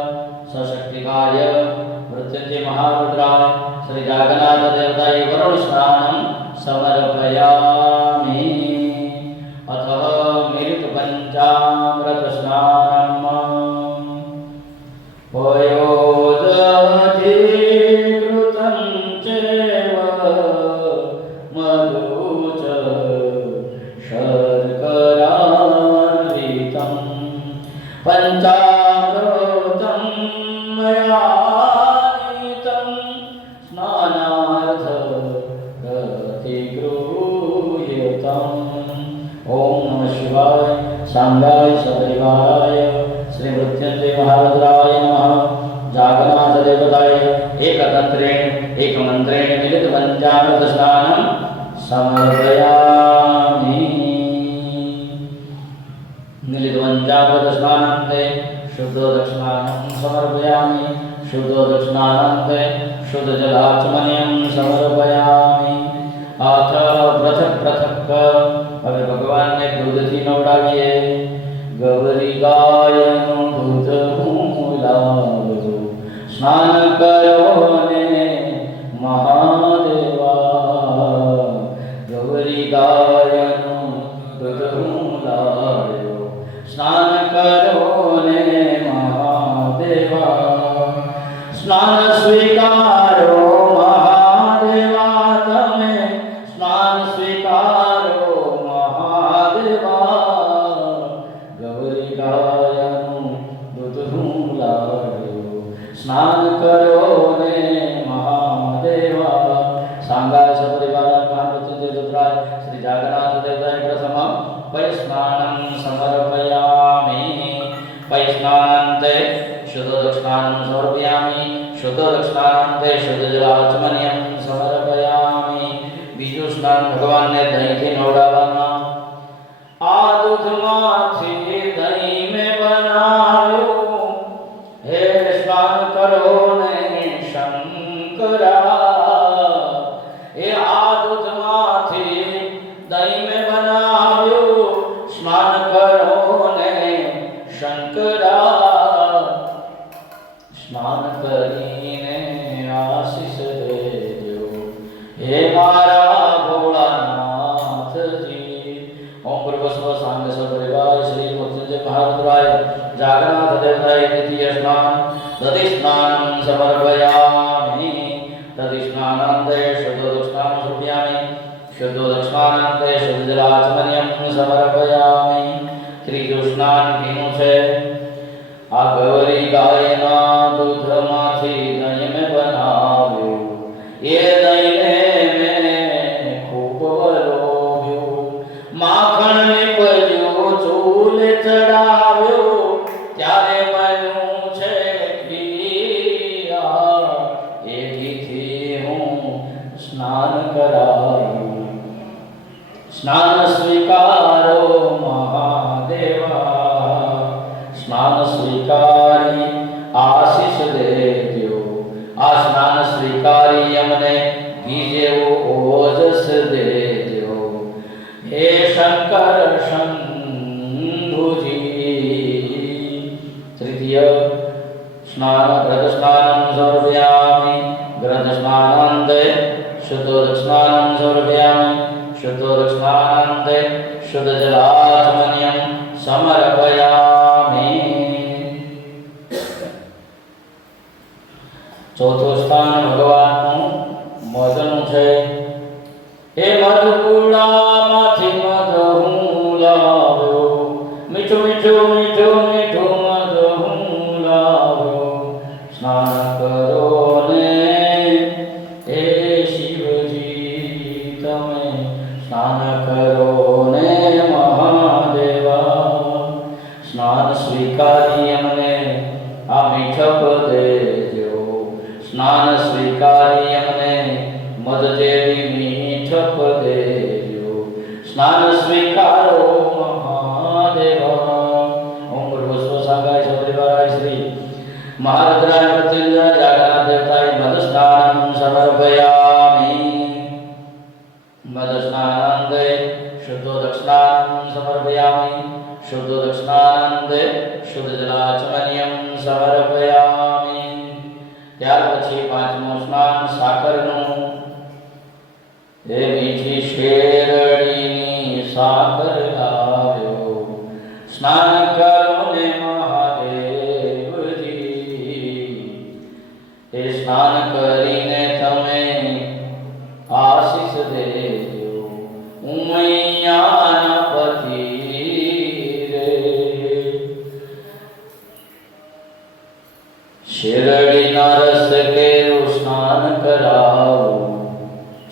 સશક્તિકાય મૃત્યુંજય મહારુદ્રાય શ્રી જાગન્નાથ દેવતાય વરુણ સ્નાનમ સમર્પયામિ અથ મિલિત પંચામૃત સ્નાનમ વયોદધિકૃતં ચૈવ મધુ ચ શર્કરાન્વિતં પંચામૃતં મયાનિतं સ્નાનાર્થ પ્રતિગૃહ્યતમ ઓમ નમઃ શિવાય સાંગાય સપરિવારાય શ્રી મૃત્યુંજય મહારુદ્રાય નમઃ જાગન્નાથ દેવતાય એકતંત્રેણ એકમંત્રેણ મિલિત પંચામૃત સ્નાનમ સમર્પયામિ મિલિત પંચામૃત સ્નાનાંતે શુદ્ધોદક સ્નાનમ સમર્પયામિ શુદ્ધોદક સ્નાનાંતે શુદ્ધ જલાચમન્યમ સમર્પયામિ અથ પૃથક પૃથક હવે ભગવાનને દૂધથી નવડાવીએ ગૌરી ગાયનું દૂધ હું લાવું સ્નાન કરો ને મહાદેવા ગૌરી ગાયનું દૂધ હું લાવ્યો સ્નાન કરો ને મહાદેવા સ્નાન સ્વીકારો મહાદેવા તમે સ્નાન સ્વીકારો મહાદેવા ગૌરી ગાયનું દૂધ હું લાવ્યો સ્નાન કરો ને મહાદેવા સાંગાય સપરિવારાય મહામૃત્યુંજય રુદ્રાય શ્રી જાગન્નાથ દેવતાય પ્રથમ વૈસ્નાનમ સમર્પયામિ વૈસ્નાનાંતે શુદ્ધોદકસ્નાनं समर्पयामि शुद्धोदकस्नानान्ते शुद्धजलाचमनीयं समर्पयामि બીજું સ્નાન ભગવાનને દહીંથી નવડાવવાના. આ દૂધમાંથી દહીં મેં બનાવ્યું, હે સ્નાન કરો ને શંકરા. એ આ દૂધમાંથી દહીં મેં બનાવ્યું, સ્નાન કરો ને શંકરા. સ્નાન કરીને આશીષ દેજો, હે મારા ભોળાનાથજી. ઓમ પૂર્વસ્વ સાંગ સપરિવાર શ્રી મૃત્યુંજય મહારુદ્રાય જાગન્નાથ દેવતાય દ્વિતીય સ્નાન દધિ સ્નાન સમર્પયામિ. દધિ સ્નાનાંતે શુદ્ધોદકસ્નાન સમર્પયામિ. શુદ્ધોદકસ્નાનાંતે શુદ્ધ જલાચમન્યમ સમર્પયામિ. ત્રીજું સ્નાન ભીનું છે. આ ગૌરી ગાયના દૂધમાંથી દહીં મેં બનાવ્યું, એ દહીંને મેં ખૂબ વલોવ્યું. માખણ નીપજ્યું, ચૂલે ચડાવ્યો, ત્યારે બન્યું છે ઘી. એ ઘીથી હું સ્નાન કરાવ્યું. સ્નાન સ્વીકારો મહાદેવા, સ્નાન સ્વીકારી આશીષ દેજો. આ સ્નાન સ્વીકારી અમને ઘી જેવું ઓજસ દેજો, હે શંકર શંભુજી. તૃતીય સ્નાન ગ્રહ સ્નાનમ સમર્પયામિ. ગ્રહ સ્નાનાંતે શુદ્ધોદક સ્નાનમ સમર્પયામિ. શુદ્ધોદક સ્નાનાંતે શુદ્ધ જલાચમન્યમ સમર્પયામિ. ચોથું સ્થાન ભગવાનનું મધનું છે. એ મધપુડામાંથી મધ હું લાવ્યો, મીઠું મીઠું મીઠું મીઠું મધ હું લાવ્યો. સ્નાન કરો ને હે શિવજી તમે, સ્નાન કરો ને મહાદેવા. સ્નાન સ્વીકારી અમને આ મીઠપ દેજો. સ્નાન સ્વીકારી અમને મધ જેવી મીઠપ દેજો. સ્નાન સ્વીકારો મહાદેવા. ઓમ ભૂર્ભુવસ્વ સાંગાય સપરિવારાય શ્રી મહારુદ્રાય મૃત્યુંજય જાગન્નાથ દેવતાય મધ સ્નાનમ સમર્પયામિ. મધ સ્નાનાંતે શુદ્ધોદક સ્નાનમ સમર્પયામિ. શુદ્ધોદક સ્નાનાંતે શુદ્ધ જલાચમન્યમ સમર્પયામિ. ત્યાર પછી પાંચમું સ્નાન સાકરનું. એ મીઠી શેરડીની સાકર લાવ્યો, સ્નાન કરો ને મહાદેવજી. એ સ્નાન કરીને તમે આશીષ દેજો, ઉમૈયાના પતિ રે. શેરડીના રસ કેરું સ્નાન કરાવું.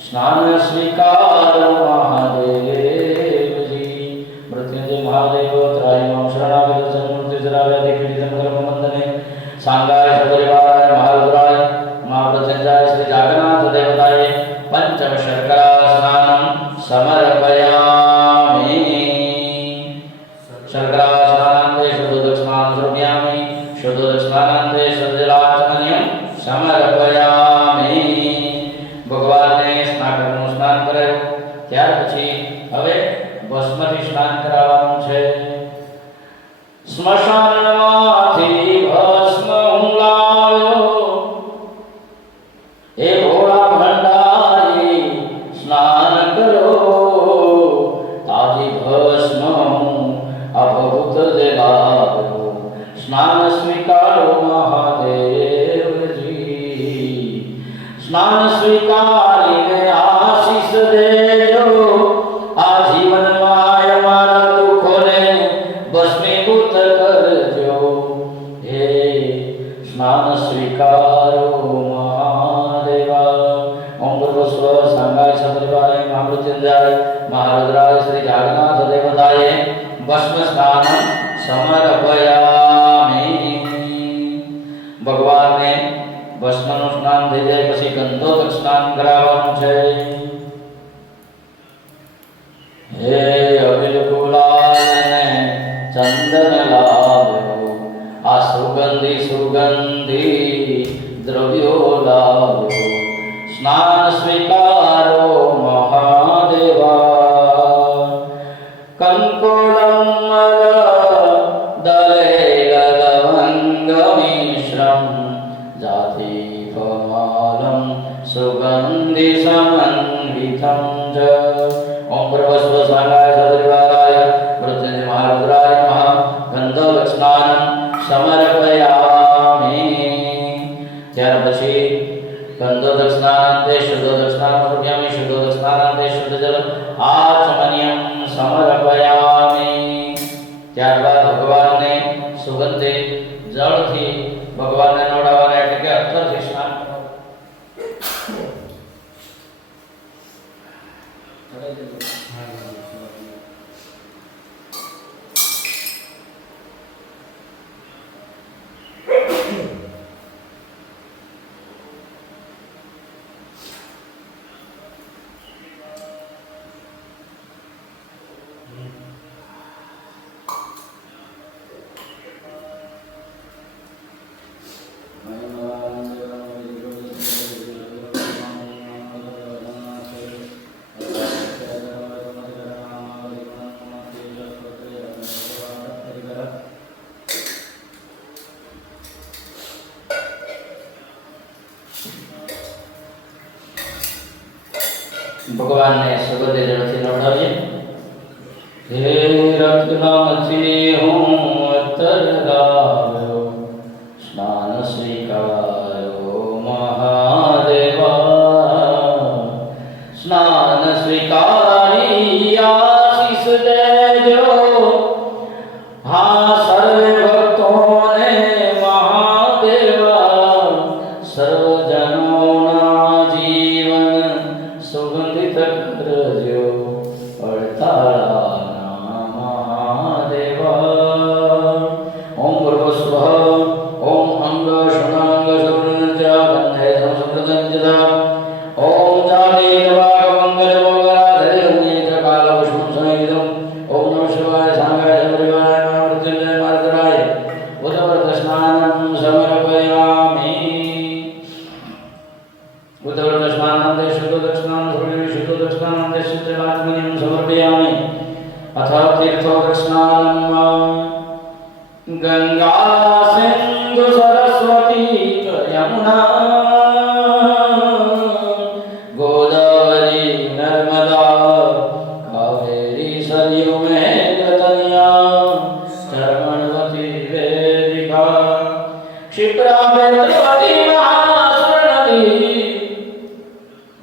સ્નાન સ્વીકારો મહાદેવજી. મૃત્યુંજય મહાદેવ ત્રાયમાં શરણાગત જન્મૃત્યુજરાવ્યાધિ પીડિતમ કર્મબંધને સાંગાય સપરિવારાય મહારુદ્રાય મહામૃત્યુંજય શ્રી જાગન્નાથ દેવતાય પંચમ શર્કરા સ્નાનમ સમર્પયામિ. શર્કરા સ્નાનાંતે શુદ્ધોદક સ્નાન સમર્પયામિ. શુદ્ધોદક સ્નાનાંતે શુદ્ધજલાચમન્યમ સમર્પયામિ. ભગવાનને સ્નાનનું સ્નાન કરાયું. ત્યાર પછી હવે ભસ્મથી સ્નાન કરાવવાનું છે. સ્મશાનમાંથી ભસ્મ હું લાવ્યો, એ ભોળા ભંડારી સ્નાન કરો. તાજી ભસ્મ હું અભૂત જે લાવ્યો. સ્નાન સ્વીકારો મહાદેવજી. સ્નાન સ્વીકારીને આશીષ દેજો. આ જીવનમાં અમારા દુઃખોને ભસ્મીભૂત કરજો, હે સ્નાન સ્વીકારો મહાદેવા. ઓમ ભૂર્ભુવસ્વ સાંગાય સપરિવારાય મહામૃત્યુંજય મહારુદ્રાય શ્રી જાગન્નાથ દેવતાય ભસ્મ સ્નાન સમર્પયામિ. ભગવાનને ભસ્મનું સ્નાન થઈ જાય પછી ગંધોદક સ્નાન કરાવવાનું છે. ओम सर्वस्वसांगाय सपरिवाराय मृत्युंजय महारुद्राय नमः गंधोदकस्नानं समर्पयामि। ત્યાર પછી ગંધોદક સ્નાનાંતે શુદ્ધોદક સ્નાनं સમર્પયામિ। શુદ્ધોદક સ્નાનાંતે શુદ્ધ જલ આચમનિયમ સમર્પયામિ। ત્યારબાદ ભગવાનને સુગંધિત જળથી ભગવાનને નવડાવવાના એટલે કે અત્તરથી સ્નાન કરવાનું। भगवान ने सुगंधित जल से नवडावीए। हे रत्नमथी हूँ अत्तर लाव्यो, स्नान स्वीकारो महादेवा। स्नान स्वीकारी आशीष देजो, हाँ सर्व भक्तों ने महादेवा। सर्वजनों ना जीवन सुगंधित करजो, अड़ताला महादेवा। ओम भूर्भुवस्सुवः ओम अंग शुनांग सुवृन्नजा गन्धे संस्कृतञ्जदा ओम जातीर्वागमङ्गलभोगराधरिगम्ये च कालपुष्पं समेतम्। ओम नमः शिवाय सांगाय सपरिवाराय नमः मृत्युंजय महारुद्राय उदवर्तस्नानं समर्पयामि। उदवर्तस्नानान्ते शुद्धोदकस्नानं समर्पयामि। शुद्धोदकस्नानान्ते शुद्धजलाचमनीयं समर्पयामि। अथ तीर्थोदकस्नानं गंगा सिंधु सरस्वती च यमुना गोदावरी नर्मदा कावेरी सरयू मेघतनया चर्मणवती वेदिका क्षिप्रा वेदवती महास्वर्णदी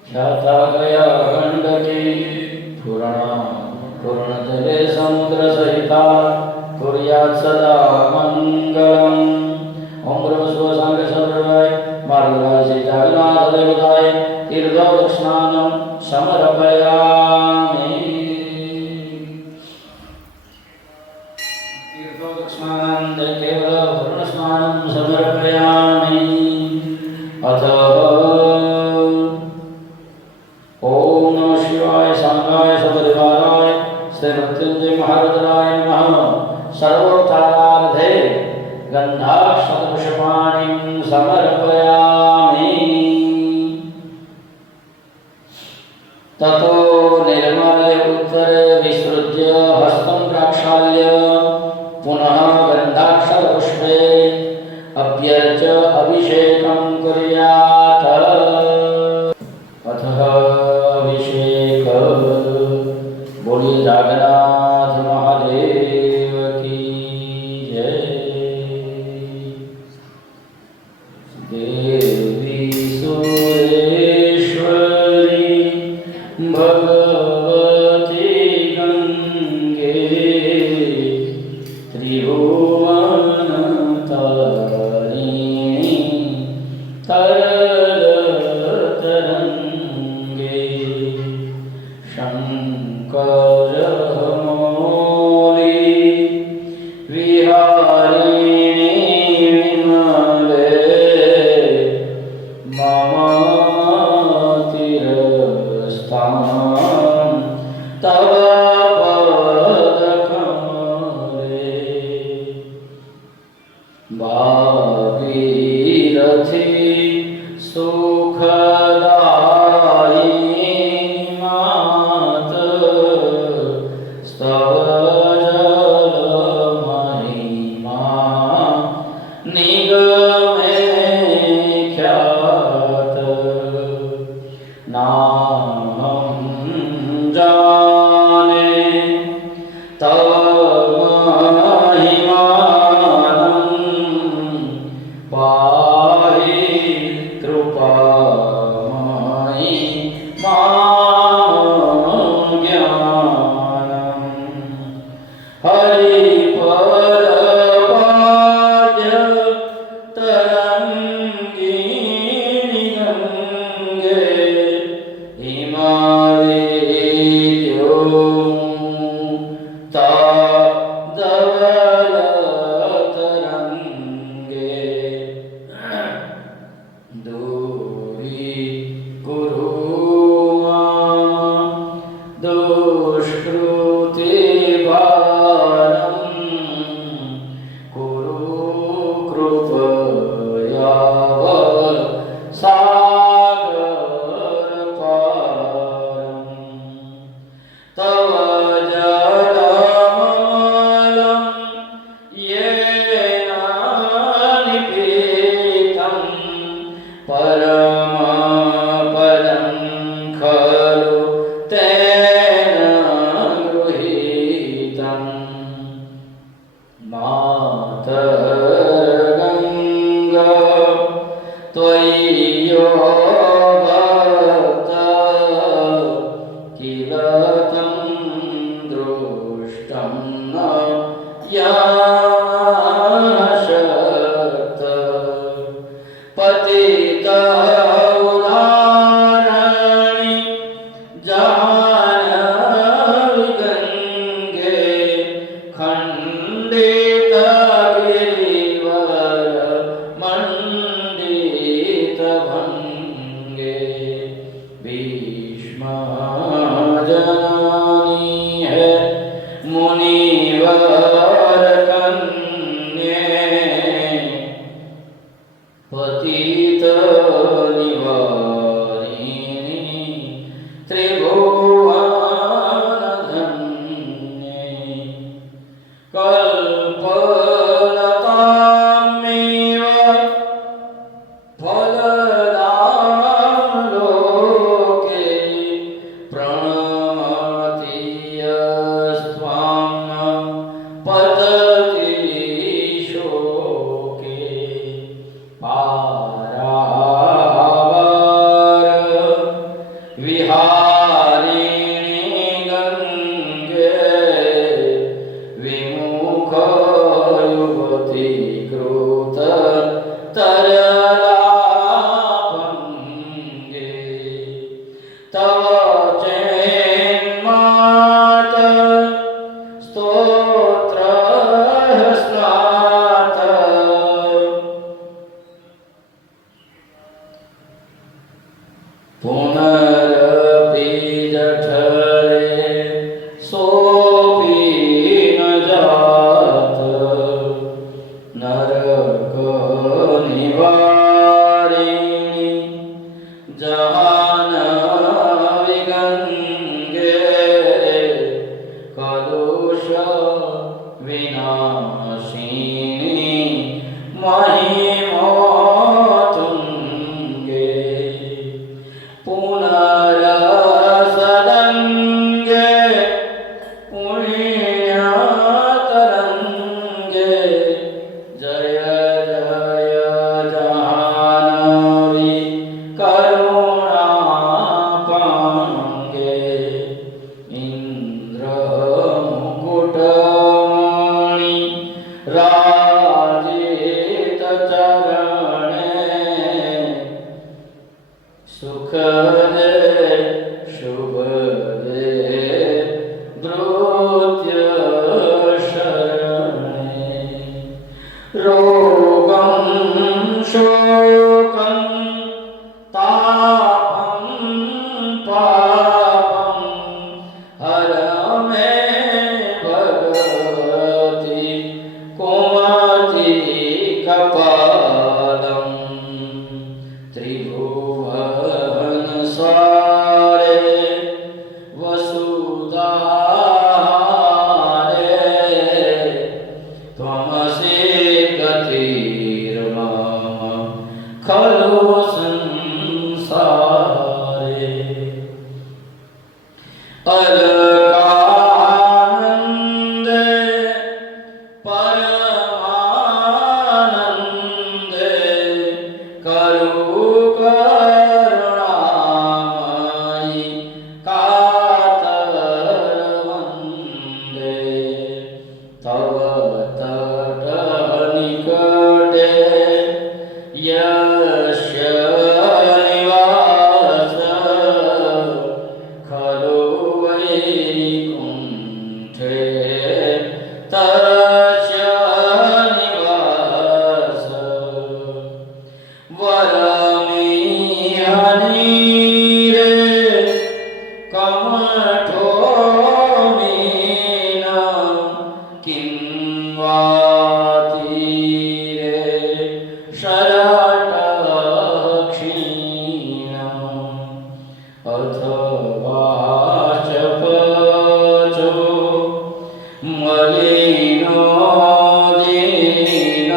ख्याता गया गंडकी पूर्णतरे समुद्र सहिता कुर्यात् सदा मंगलम्। ओम भूर्भुवस्सुवः सर्वदेवाय मार्गराज जगन्नाथ देवताय तीर्थोदक स्नानं समर्पयामि। तीर्थोदक स्नानान्ते केवल पूर्ण स्नानं समर्पयामि। अथ ओम नमः शिवाय सांगाय सपरिवाराय श्री मृत्युंजय महारुद्राय नमः। सर्वोत्तरार्धे गन्धाक्षतपुष्पाणिं समर्पयामि। ततो निर्मले उत्तरे विसृज्य हस्तं प्रक्षाल्य पुनः गन्धाक्षतपुष्पे अभ्यर्च्य अभिषेकं कुर्यात्। अतः अभिषेक बोलिए जागन्नाथ महादेव की जय। देवी सुरेश्वरी भगवती गंगे त्रिभुवन तारिणी तरल तरंगे शंकर मौली विहारिणी विमले मम तिरस्तां तव पदकमले। भागीरथी सुखदायिनी मात स्तव जलमहिमा निगमे ख्यात। नाहं जाने तव महिमानं पाहि कृपामयि मां ज्ञानम् हरिपदपाद्य तरङ्गिणि गङ्गे हिमालयो तादवलतरङ्गे दूरी कुरु मां दुष्कृतिभारं कुरु कृपया सागरपारम् तव जलमलं येन निपीतं परमपदं खलु तेन गृहीतम् मातर्गङ्गा त्वयि यो भक्त किल तं दृष्टं न याशक्त पतिता उदाहरणि जाह्नवी गङ्गे खण्डित गिरिवर मण्डित भङ्गे भीष्मा जननी है मुनिवर कन्ये पतित निवारिणी त्रिभुवन धन्ये कल्पलतामेव फलदां लोके प्रणमति यस्त्वां पतति शोके पारावार विहारिणि गङ्गे विमुख युवती कृत तरलापङ्गे तव चेन्मात स्तोत्रः स्नात पुनरपि जठरे सोऽपि न जात नरकनिवारिणि जाह्नवी गङ्गे अलकानंदे परमानंदे करु करुणामयि कातर वंदे तव तट निकटे यस्य निवास खलु वैकुण्ठे तस्य निवास वरमिहनीरे कमठो मीन किंवातीरे शरटक्षीण अथवा च पचो मलिनो दीन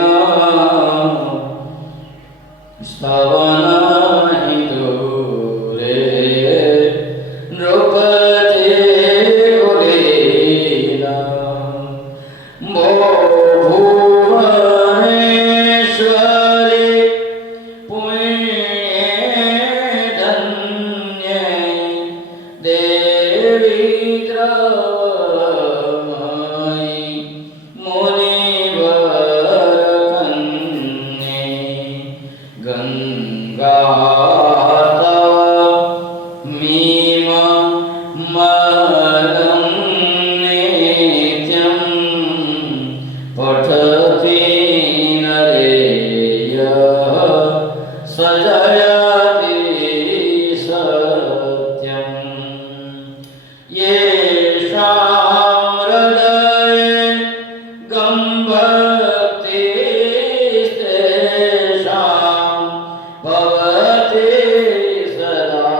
स्तवनहि दूरे नृपते कुलेन भो भुवनेश्वरि पुण्ये धन्ये देवी द्रवमयि मुनिवरकन्ये गंगा तव मीममलं नित्यं पठति नरेयः स जयति सत्यम् येषां हृदये गम्भक्तिस्तेषां भवति सदा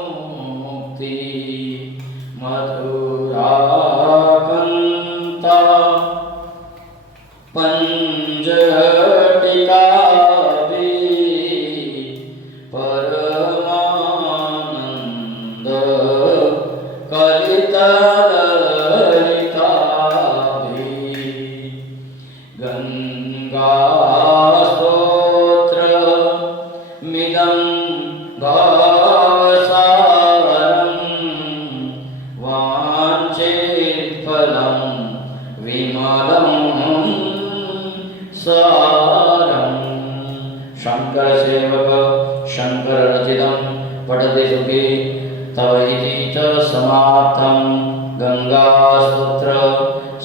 सुखमुक्ति मधुराकन्ता पंजटिकाभि परमानंद कलितललिताभि गंगास्तोत्र मिदं भावसारं वाञ्छितफलं विमलं सारं शंकर सेवक शंकर रचितं पठति सुखी तव इति च समाप्तं गंगास्तोत्र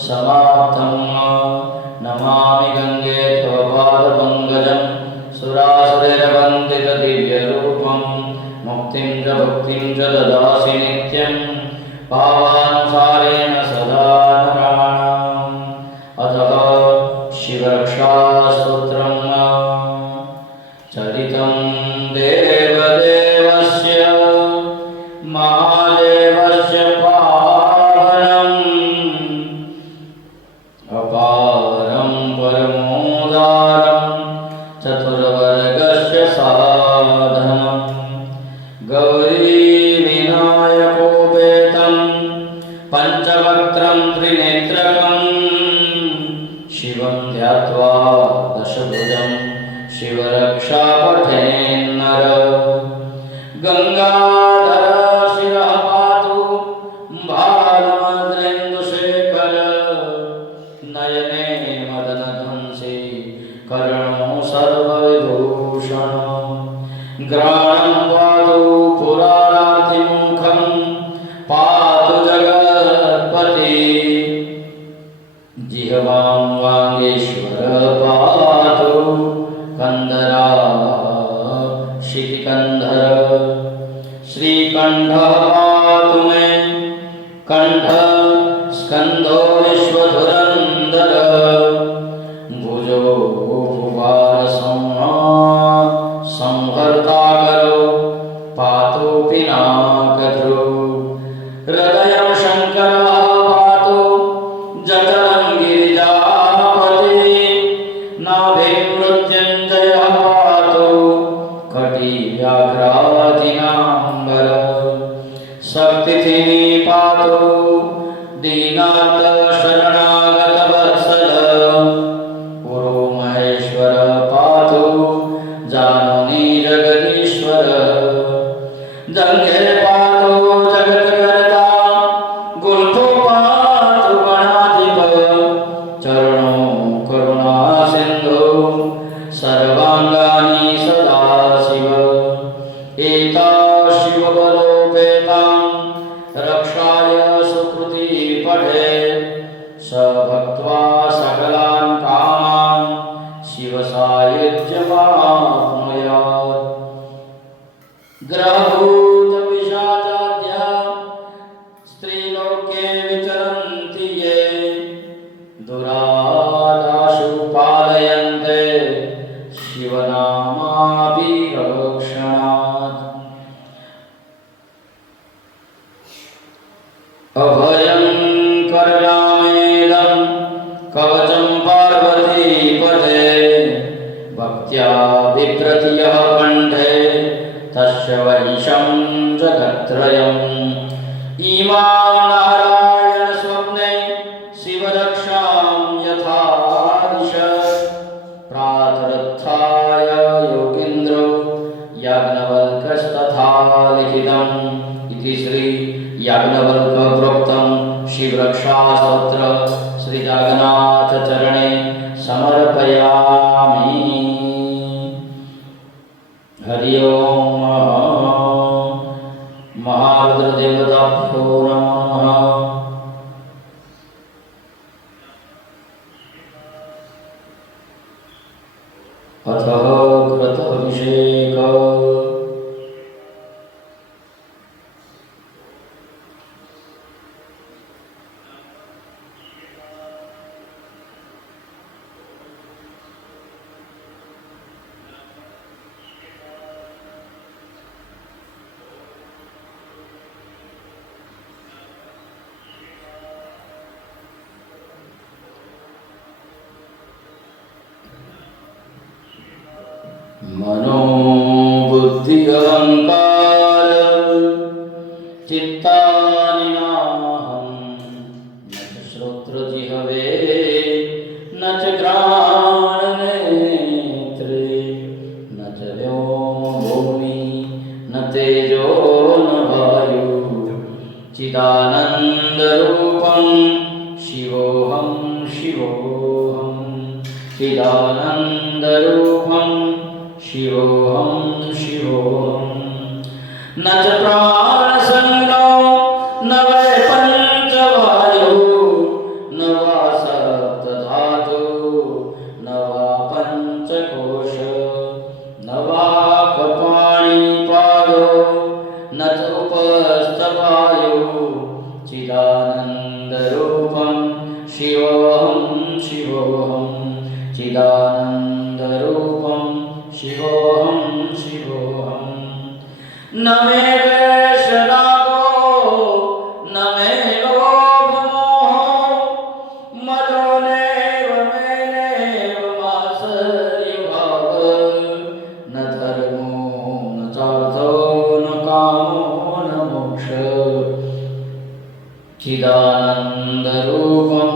समाप्तं नमामि गंगे तव पादपङ्कजं सुरासुरैर्वन्दित दिव्यरूपं मुक्तिं च भुक्तिं च ददासि नित्यं पावानुसारेण सदा नराणाम् अतः शिवरक्षास्तोत्रं चरितं देवदेवस्य महादेवस्य पावनम् अपारं परमोदारं चतुर्वर्गस्य साधनं गौरीविनायकोपेतं पञ्चवक्त्रं त्रिनेत्रकं शिवं ध्यात्वा दशभुजं शिवरक्षा पठेन्नर गंगाधर शिरः पातु भानुमद्रेन्दुशेखर नयने मदनधंसि कर्णो सर्वविभूषण ग्राणं पातु पुरारातिमुखं पातु जगत्पति जिह्वां वागीश्वर पातु कंदरा शितिकंधर श्रीकंठ पातु मे कंठ स्कंदो विश्वधुरंधर भुजो भुवार संहर्ता करो पातु पिनाकध्रुव हृदयं शंकर पातु जठरं गिरिजापति नाभिं मृत्युंजय पातु कटिव्याघ्राति जंगे पातो जगत करता गुल्फो पातो गणाधिप चरणों करुणा सिंधु सर्वांगानि सदा शिव एता शिवबलोपेतां रक्षाय सुकृति पठे स भक्त्वा सकलान् कामान् शिवसायुज्यमाप्नुयात् ग्रहभूतपिशाचाद्या स्त्रीलोके विचरन्ति ये दुरादाशु पालयन्ते शिवनामाभिरक्षणात् अभयं करणामेदं कवचं पार्वतीपदे भक्त्या बिभ्रति यः कण्ठे तस्य वैशं जगत्त्रयम् इमां नारायणस्वप्ने शिवरक्षां यथा दिशत् प्रातरुत्थाय योगीन्द्रो याज्ञवल्क्यस्तथा लिखितम् इति श्री याज्ञवल्क्य प्रोक्तं शिवरक्षास्तोत्र श्री जगन्नाथ चरणे समर्पयामि। हरि ओम महारुद्रदेवताभ्यो नमः। अथ कृताभिषेक मनो बुद्धि अहंकार चित्तानि नाहं न च श्रोत्रजिह्वे न च घ्राणनेत्रे न च व्योमभूमि न तेजो न वायु चिदानन्दरूपं शिवोऽहं शिवोऽहं चिदानन्दरूपं शिवोऽहं शिवोऽहं न च प्राणसंज्ञो न वै पञ्चवायुः न वा सप्तधातु न वा पञ्चकोश न वा कपाणिपादो न च उपस्थवायुः चिदानन्दरूपं शिवोऽहं शिवोऽहं चिदानन्दरूपं शिवोऽहं शिवोऽहं न मे द्वेषरागो न मे लोभमोहो मदो नैव मेनैव मात्सर्यभाव न धर्मो न चार्थो न कामो न मोक्षः चिदानन्दरूपं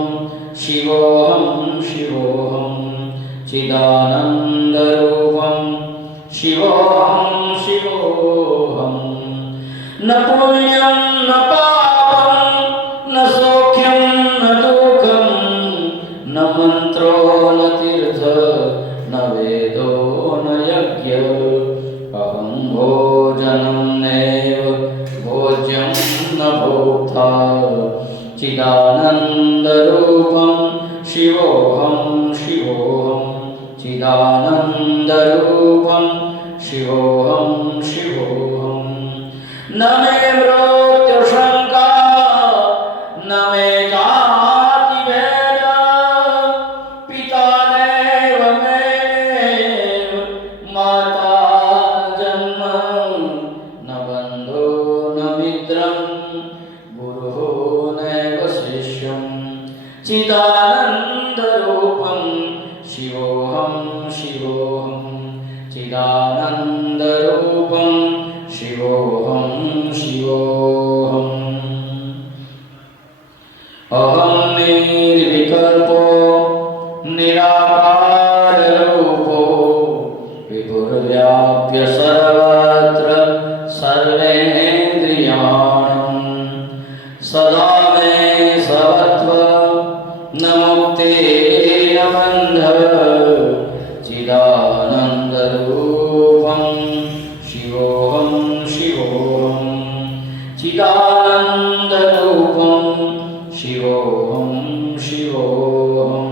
शिवोऽहं शिवोऽहं चिदानन्दरूपं शिवोऽहं शिवोऽहं न पुण्यं न पापं न सौख्यं न दुःखं न मन्त्रो न तीर्थ न वेदो न यज्ञ अहं भोजनं नैव भोज्यं न भोक्ता चिदानन्दरूपं शिवोऽहं शिवोऽहं चिदानन्दरूपं शिवोऽहं शिवोऽहं न मे मृत्युशङ्का न मे जातिभेद पिता नैव मेनैव माता जन्म न बन्धो न मित्रं गुरुः नैव शिष्यं चिदानन्दरूपं शिवोऽहं शिवोऽहं चिदानन्दरूपं शिवोऽहं शिवोऽहम् अहं निर्विकल्पो निराकाररूपो विभुर्व्याप्य सर्वत्र सर्वे सदा मे सवत्व न मुक्ति न बन्ध चिदानन्दरूपं शिवोऽहं शिवोऽहं चिदानन्दरूपं शिवोऽहं शिवोऽहं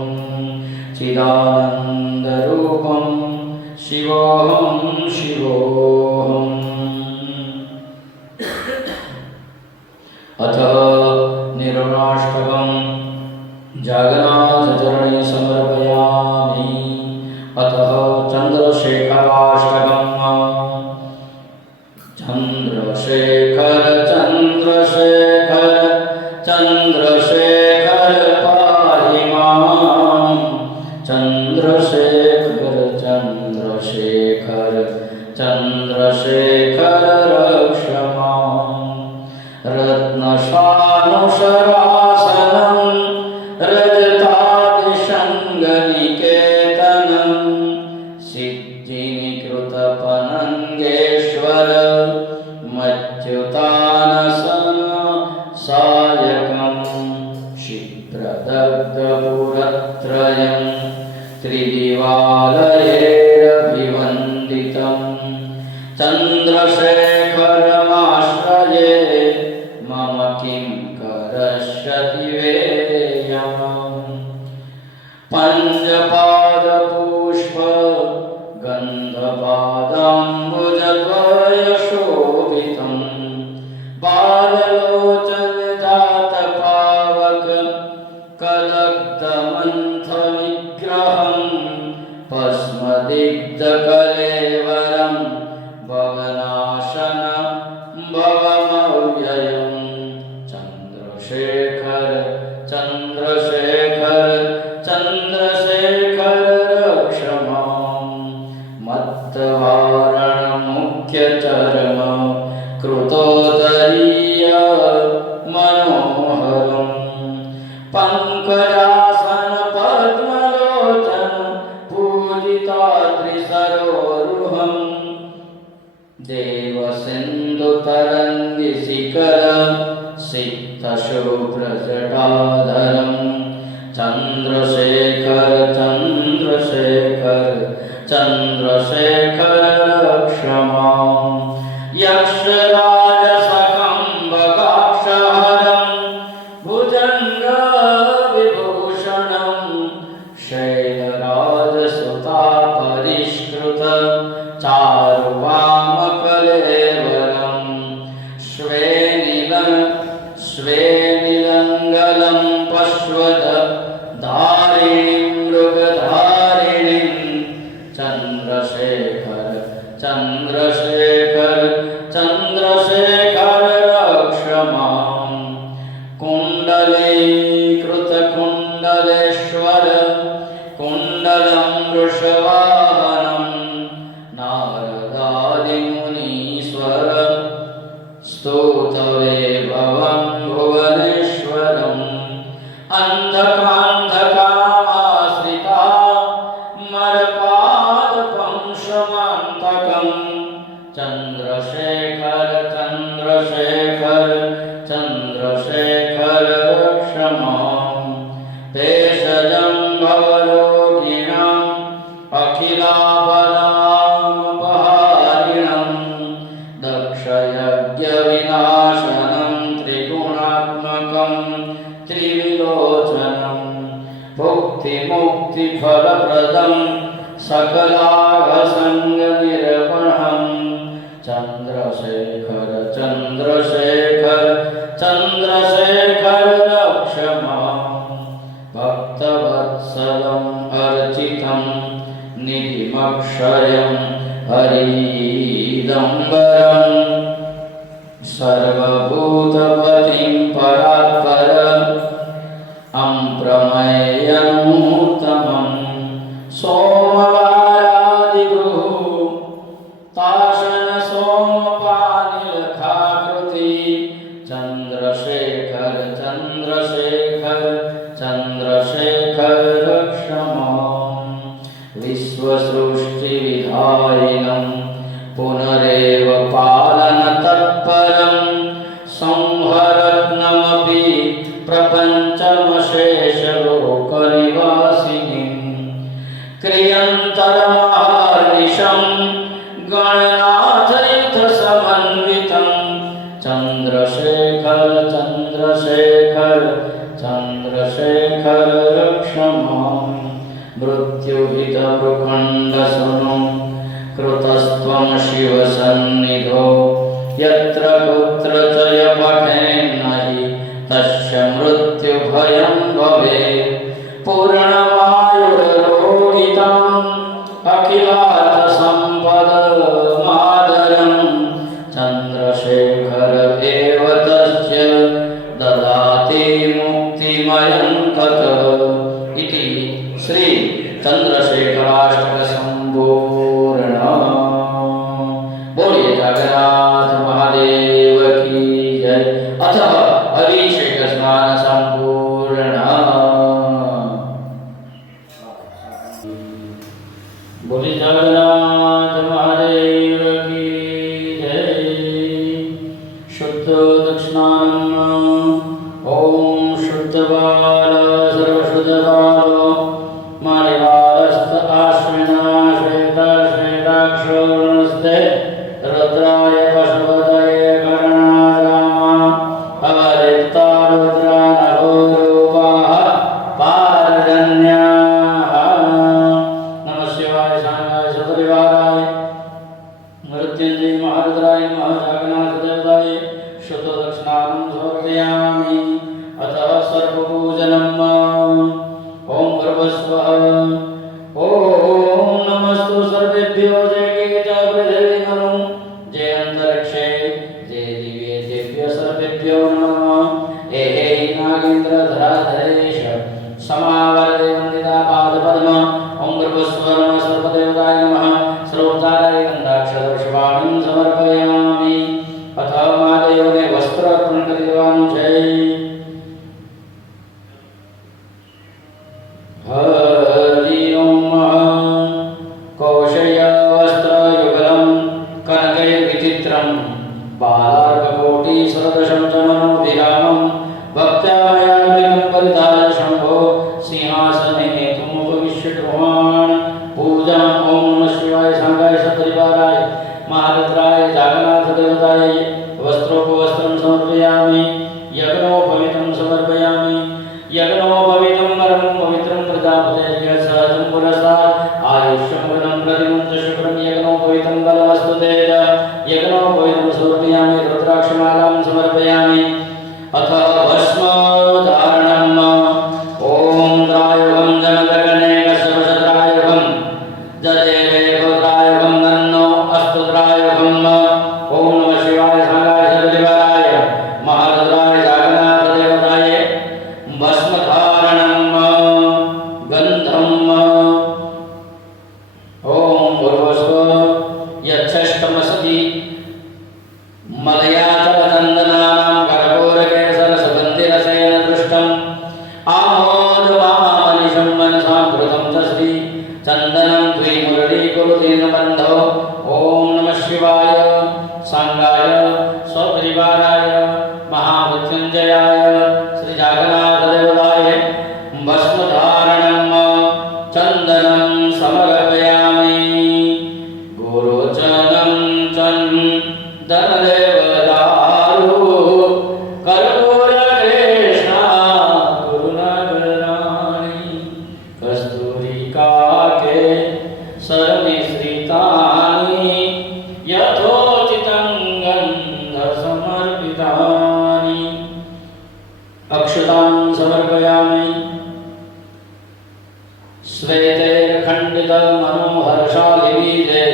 चिदानन्दरूपं शिवोऽहं शिवोऽहम् अथ निर्वाणाष्टकं जगन्नाथचरणे समर्पयामि। अतः चन्द्रशेखराष्टकम्। चन्द्रशेखर चन्द्रशेखर चन्द्रशेखर पाहि मां। चन्द्रशेखर चन्द्रशेखर चन्द्रशेखर रक्ष माम्। रत्नशानुशरासनं रजतादिशङ्गनिकेतनं सिद्धिनिकृतपनङ्गेश्वर मच्युतानसन सायकं क्षिप्रदग्धपुरत्रयं त्रिदिवालयैरभिवन्दितं चन्द्रशेखरमाश्रये मम किं करष्यति वेयम्। पञ्चपादपुष्प गन्धपादाम्बुजद्वयशोभितं बाललोचन जातपावक कलब्धमन्थविग्रहं भस्मदिग्धकलेवरं भवनाशन भवमव्ययम्। चन्द्रशेखर चन्द्रशेखर चन्द्रशेखर रक्ष माम्। मत्तवारणमुख्यचर्म कृतोदरीय मनोहरम् पङ्कजासन पद्मलोचन पूजिताद्रिसरोरुहम् देवसिन्धुतरङ्गिशिखर सिक्तशुभ्रजटाधरं चन्द्रशेखर चन्द्रशेखर चन्द्रशेखर रक्ष माम्। यक्षराजसकम्बकाक्षहरं भुजङ्गविभूषणं शैलराजसुतापरिष्कृत चारुवामकलेवरं श्वेनिलङ्गलं पश्वद धारिणीं मृगधारिणीं चन्द्रशेखर चन्द्रशेखर चन्द्रशेखर रक्ष माम्। कुण्डलीकृतकुण्डलेश्वर कुण्डलं वृषवाहनं नारदादिमुनीश्वर स्तोतवैभवं भुवनेश्वरम् अन्धकान्धकामाश्रिता मरपादपंशमान्तकं चन्द्रशेखर चन्द्रशेखर चन्द्रशेखर रक्ष माम्। भेषजं भवरोगिणाम् अखिलाबलामपहारिणं दक्षयज्ञविनाशनं त्रिगुणात्मकं त्रिविलोचनं भुक्तिमुक्तिफलप्रदं सकलाभसङ्गनिर्वहं चन्द्रशेखर चन्द्रशेखर चन्द्रशेखर रक्ष माम्। भक्तवत्सलम् अर्चितं निधिमक्षयं हरिदम्बरं सर्वभूतपतिं परात्पर अप्रमेयमुत्तमं सोमवारादिभृः ताशन सोमपानिलखाकृति चन्द्रशेखर चन्द्रशेखर चन्द्रशेखर रक्ष माम्। विश्वसृष्टिविधायिनं पुनरेव पालन तत्पर तत्परं संहरत्नमपि प्रपञ्चमशेषलोकनिवासिनीं क्रियन्तरमहर्निशं गणनाथयुथसमन्वितं चन्द्रशेखर चन्द्रशेखर चन्द्रशेखर रक्ष माम् मृत्युहितभृखण्डसुनो कृतस्त्वं शिवसन्निधो यत्र कुत्र च यपठेन्नहि तस्य मृत्युभयं भवेत् पूर्णमायुर्रोगिताम् अखिलार्थसम्पदमादरं चन्द्रशेखर एव तस्य ददाति मुक्तिमयं तत् इति श्री चन्द्रशेखराष्टक संपूर्ण। बोलिए जगन्नाथ महादेव की जय। अथ अभिषेक स्नान संपूर्ण। बोलिए जगन्नाथ महादेव की जय। शुद्ध दक्षिणानम् ओम शुद्ध बाल सर्वशुद्ध बालो मणिवालस्त आश्विना श्वेत श्वेताक्षोणस्ते रुद्राय पशुपतये कर्णारामा अवरिक्ता रुद्रा नभोरूपाः पारजन्याः। नमः शिवाय शांगाय सतरिवाराय मृत्युंजय महारुद्राय महाजागन्नाथ देवताय शुद्ध दक्षिणानं समर्पयामि। अतः सर्वपूजनम् ओम भर्गस्वः ओम नमस्तु सर्वेभ्यो जय के च पृथिवी मनु जय अंतरिक्षे जय दिव्ये देव्य सर्वेभ्यो नमः। हे हे नागेन्द्र धराधरेश समावरदे वंदिता पादपद्म ओम भर्गस्वः नमः सर्वदेवताय नमः सर्वोपचाराय गन्धाक्षरशिवाणीं समर्पयामि। अथ महादेव ने वस्त्र अर्पण करिवानुं છે। हरि ओम कौशय वस्त्रयुगलं कनकैर्विचित्रं बालार्ककोटि सरदशं च मनोभिरामं भक्त्या मया कृतं परिधाय शम्भो सिंहासने त्वमुपविश्य गृहाण पूजाम् ओम नमः शिवाय शांगाय सपरिवाराय महारुद्राय जागन्नाथ देवताय वस्त्रोपवस्त्रं समर्पयामि। यज्ञोपवीतं समर्पयामि। यज्ञोपवीतं परं पवित्रं प्रजापतेर्य सहजं पुरस्तात् आयुष्यमृतं प्रतिमं च शुक्रं यज्ञोपवीतं बलमस्तु तेज यज्ञोपवीतं समर्पयामि। रुद्राक्षमालां समर्पयामि। अथ भस्मधारणम् ओम द्रायुगं जनकगणेकशतरायुगं जजेवेगोद्रायुगं नन्नो अस्तु द्रायुगम् ओम नमः शिवाय शांगाय सपरिवाराय महारुद्राय जागन्नाथ देवताय भस्मधारणम् गन्धम् ओम भूर्भुवस्सुः यच्छष्टमसति मलयाचलचन्दनानां कर्पूरकेसरसुगन्धिरसेन दृष्टम् आमोदमामनिशं मनसां कृतं च श्री चन्दनं त्रिमुरलीकुरुतेन बन्धो ओम नमः शिवाय सांगाय स्वपरिवाराय महामृत्युञ्जयाय श्री जागन्नाथ देवताय भस्मधारणम् चन्दनं समर्पयामि। गुरुचनं चन्दनदेवदारु कर्पूरकृष्णा गुरुनगराणि कस्तूरिकाके सरमिश्रितानि यथोचितं गन्धसमर्पितानि अक्षतां समर्पयामि। श्वेतैर्खण्डितमनोहर्षालिबीजे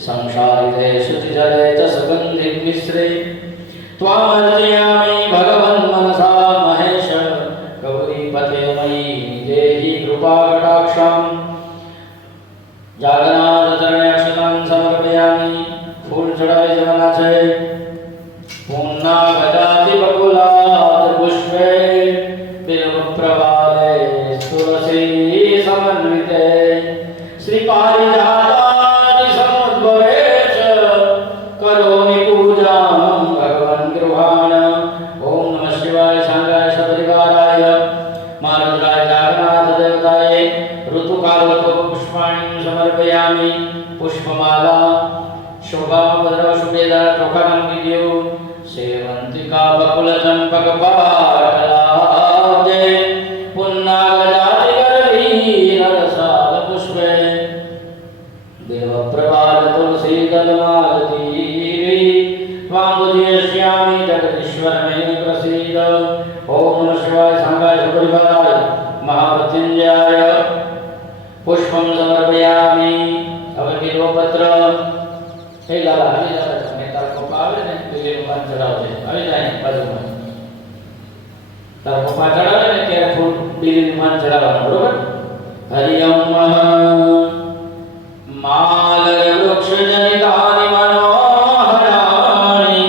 संशारिते शुचिजले च सुगन्धिमिश्रे त्वामर्चयामि भगवन्मनसा महेश गौरीपते मयि देहि कृपाकटाक्षम्। जागन्नाथ चरणे अक्षतां समर्पयामि। फूल चढ़ाए जमाना છે पूर्णा गजाति बकुलात् पुष्पे बिल्वप्रवाले तुलसी समन्विते श्रीपारिजातादि समुद्भवे च करोमि पूजां विद्यो सेवंतिका बकुल चंपक पाटलाब्जे पुन्नाग जाति गरली नरसाल पुष्पे देव प्रभात तुलसी दलमालती त्वांबुधियश्यामि जगदीश्वर मे प्रसीद। ओम नमः शिवाय सांगाय सुपरिवाराय महामृत्युंजयाय पुष्पं समर्पयामि। હવે बिल्वपत्र हे लाला આવી જાય તમે તાર પપ્પા આવે ને બીજેનું પાન ચડાવજે આવી જાય બાજુમાં તાર પપ્પા ચડાવે ને ત્યારે ફૂલ બીજેનું પાન ચડાવવાનું બરોબર। હરિ ઓમ માલર વૃક્ષ જનિતાનિ મનોહરાણિ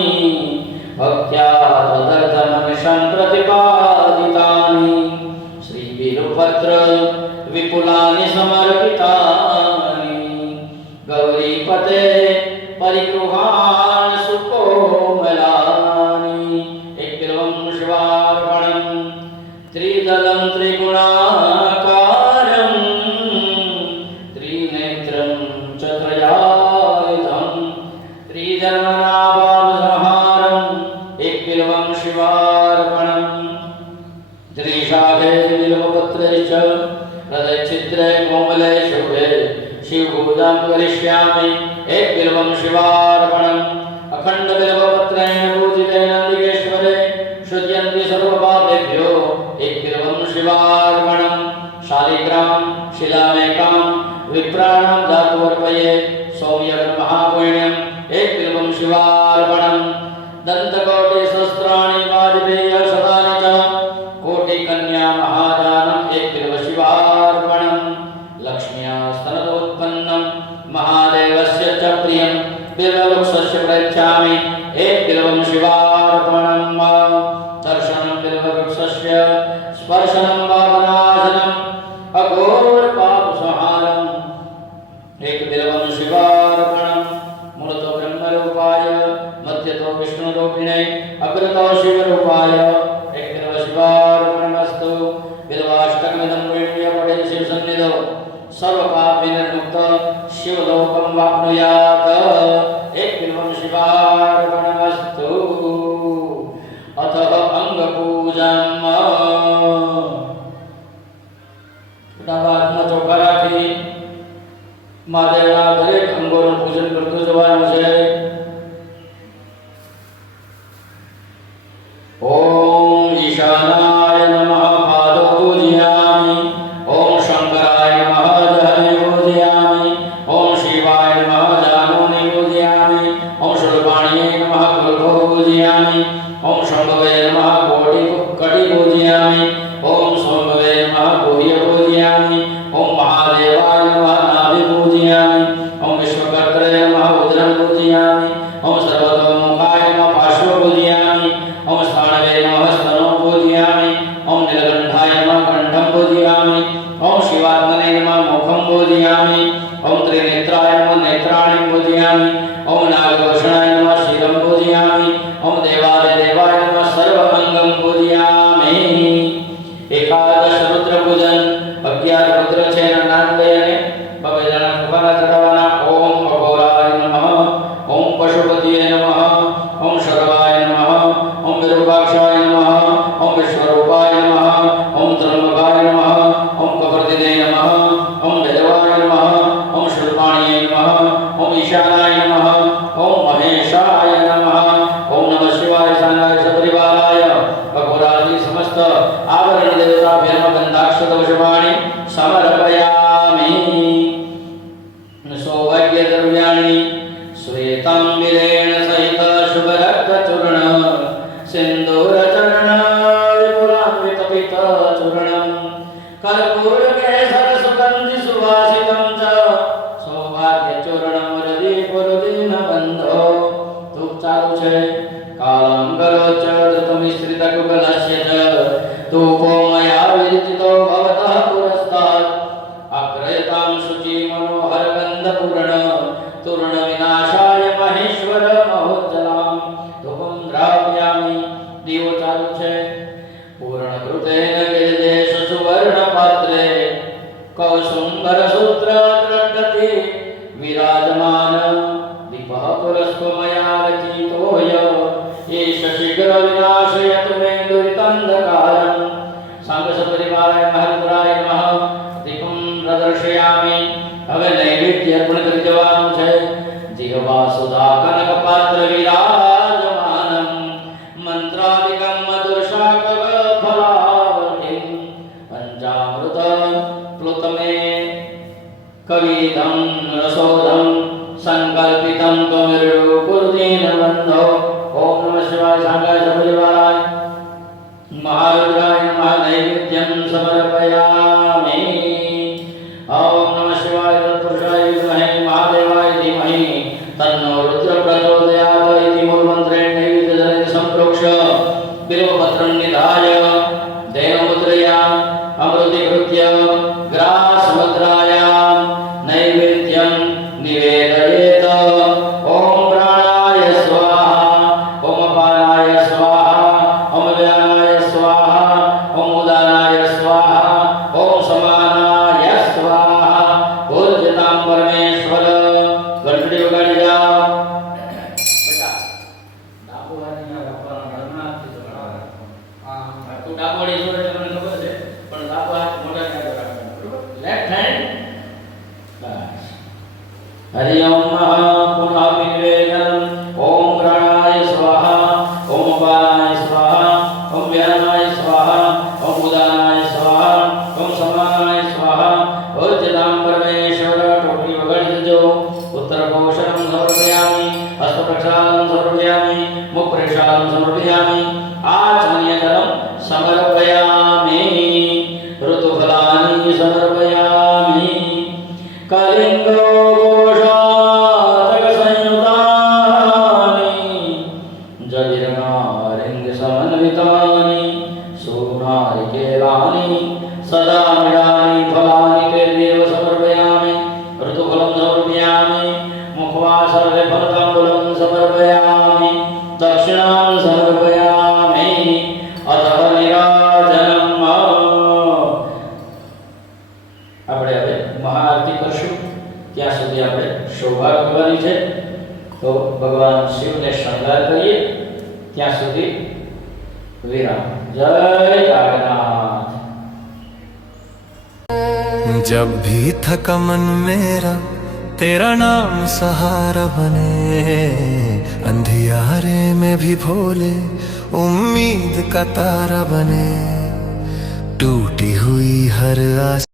ભક્ત્યા તદર્થમનિશં પ્રતિપાદિતાનિ શ્રી बिल्वपत्र विपुलानि समर्पितानि गौरीपते परिगृहान् सुकोमलानि। एक बिल्वं शिवार्पणं त्रिदलं त्रिगुणाकारं त्रिनेत्रं चत्रयायुधं त्रिजन्मनाभावसंहारम् एक बिल्वं शिवार्पणं त्रिशाखे बिल्वपत्रे च हृदय छिद्रे कोमले शुभे शिवपूजां करिष्यामि। एक बिल्वं शिवार्पणम् अखंड बिल्वपत्रेण पूजिते नन्दिकेश्वरे शुध्यन्ति सर्वपापेभ्यो एक बिल्वं शिवार्पणम्। शालिग्रां शिलामेकां विप्राणां दातुमर्पये सौम्यमहापुण्यम् एक बिल्वं शिवार्पणम्। दन्तकोटिसहस्राणि वाजपेयशतानि च कोटिकन्या महादानम् एक बिल्वशिवार्पणम्। लक्ष्म्या स्तनतोत्पन्नं महादेवस्य च प्रियं बिल्ववृक्षस्य प्रयच्छामि एक बिल्वं शिवार्पणम्। दर्शनं बिल्ववृक्षस्य स्पर्शनं पापनाशनम् अघोरपापसंहारम् एक बिल्वं शिवार्पणम्। मूलतो ब्रह्मरूपाय मध्यतो विष्णुरूपिणे अग्रतो शिवरूपाय एक बिल्वशिवार्पणमस्तु। बिल्वाष्टकमिदं पुण्य पठे शिवसन्निधौ सर्वपापविनिर्मुक्त शिवलोकं वाप्नुयात् एक बिल्वं शिवार्पणमस्तु। अतः अंगपूजम् હાથમાં ચોખા રાખી મહાદેવના દરેક અંગોનું પૂજન કરતું જવાનું છે। ओम ईशानाय नमः पादौ पूजयामि। ओम शंकराय नमः जहने पूजयामि। ओम शिवाय नमः जानूनि पूजयामि। ओम शूलपाणिये नमः कुलभो पूजयामि। ओम शंभवे नमः कटि पूजयामि। ओम सोमवे नमः गुह्य पूजयामि। ओम महादेवाय नमः नाभि पूजयामि। ओम विश्वकर्त्रे नमः उदरं पूजयामि। ओम सर्वतोमुखाय नमः पार्श्व पूजयामि। ओम स्थानवे नमः स्तनो पूजयामि। ओम नीलकंठाय नमः कंठं पूजयामि। ओम शिवात्मने नमः मुखं पूजयामि। ओम त्रिनेत्राय नमः नेत्राणि पूजयामि। ओम नागभूषणाय नमः शिरं पूजयामि। ओम देवाय नमः सर्वांगं पूजयामि। एकादश रुद्र पूजन 11 रुद्र છે નાનબેને બબે જણા ખુબાના ચડાવવાના। ઓમ અઘોરાય નમઃ। ઓમ પશુપતિએ નમઃ। ओम शर्वाय नमः। ओम विरूपाक्षाय नमः। ओम विश्वरूपाय नमः। ओम त्र्यंबकाय नमः। ओम कपर्दिने नमः। ओम भैरवाय नमः। ओम शूलपाणिये नमः। ओम ईशानाय नमः। ओम महेशाय नमः। ओम नमः शिवाय सांगाय सपरिवाराय अघोरादि समस्त आवरण देवताभ्यः गन्धाक्षतपुष्पाणि समर्पयामि। सौभाग्यद्रव्याणि श्वेतांबिलेन सहित शुभरक्तचूर्ण सिन्दूरचरण विपुलान्वितपितचूर्णं कर्पूरकेसरसुगन्धि सुवासितं च सौभाग्यचूर्णं हृदिपुरुदिनबन्धो। धूप चालू છે कालं करो च धृतमिश्रितकुकुलस्य च धूपो मया विरचितो भवतः पुरस्तात् अग्रयतां शुचि मनोहर गन्धपूर्ण तूर्ण विनाशाय महेश्वर महोज्जलां धूपं द्रावयामि। दीवो चालू છે पूर्णकृतेन गिरिदेश सुवर्णपात्रे कौसुम्भरसूत्रद्रगति विराजमान दीपः पुरस्त्वमया रचितोऽयं विनाशयतु मे दुरितन्धकारम् साङ्गसपरिवाराय महरुद्राय नमः दीपं प्रदर्शयामि હવે નૈવેદ્ય અર્પણ કરી દેવાનું છે જીહવા સુધા કનક પાત્ર વિરાજમાનમ મંત્રાદિકમ મધુર શાકવ ફલાવતીમ પંચામૃત પ્લુતમે કવિદમ રસોદમ સંકલ્પિતમ કવિર્યો કુર્દીન બંધો ઓમ નમઃ શિવાય સાંગાય સપરિવારાય महारुद्राय नमः नैवेद्यं समर्पयामि ओम नमः शिवाय तत्पुरुषाय विद्महे महादेवाय धीमहि तन्नो रुद्र प्रचोदयात् इति मूलमन्त्रेण नैवेद्यजलेन सम्प्रोक्ष्य बिल्वपत्रं निधाय देवमुद्रया अमृतीकृत्य ग्रासमुद्रायां नैवेद्यं निवेदयेत् ओम प्राणाय स्वाहा ओम अपानाय स्वाहा ओम व्यानाय स्वाहा ओम उदानाय स्वाहा ओम समानाय स्वाहा पूज्यतां परमेश्वर घंटड़ी वगाड़ी जाओ बेटा डाबो वाली ना रखવાનો ધર્મનાથ થી જણાવો હા તું ડાબો વાળી જોડે તમને ખબર છે પણ ડાબો હાથ મોઢા ને આગળ રાખવાનો બરોબર લેફ્ટ હેન્ડ બસ हरि ओम पुनः निवेदनम् ओम प्राणाय स्वाहा ओम अपानाय स्वाहा ओम व्यानाय स्वाहा ओम उदानाय स्वाहा ओम समानाय स्वाहा पूज्यतां परमेश्वर टोपी वगाड़ी देजो उत्तरकोशं समर्पयामि हस्तप्रक्षालं समर्पयामि मुखप्रक्षालं समर्पयामि आचमनीयजलं समर्पयामि ऋतुफलानि समर्पयामि कलिंगो सदा मृडानि फलानि तेदेव समर्पयामि ऋतुफलं समर्पयामि मुखवासर्वे फलताम्बूलं समर्पयामि दक्षिणां समर्पयामि अतः निराजनम् આપણે હવે મહાઆરતી કરશું ત્યાં સુધી આપણે શોભા કરવાની છે તો ભગવાન શિવને શણગાર કરીએ ત્યાં સુધી વિરામ જય જાગન્નાથ जब भी थका मन मेरा तेरा नाम सहारा बने अंधियारे में भी भोले उम्मीद का तारा बने टूटी हुई हर आस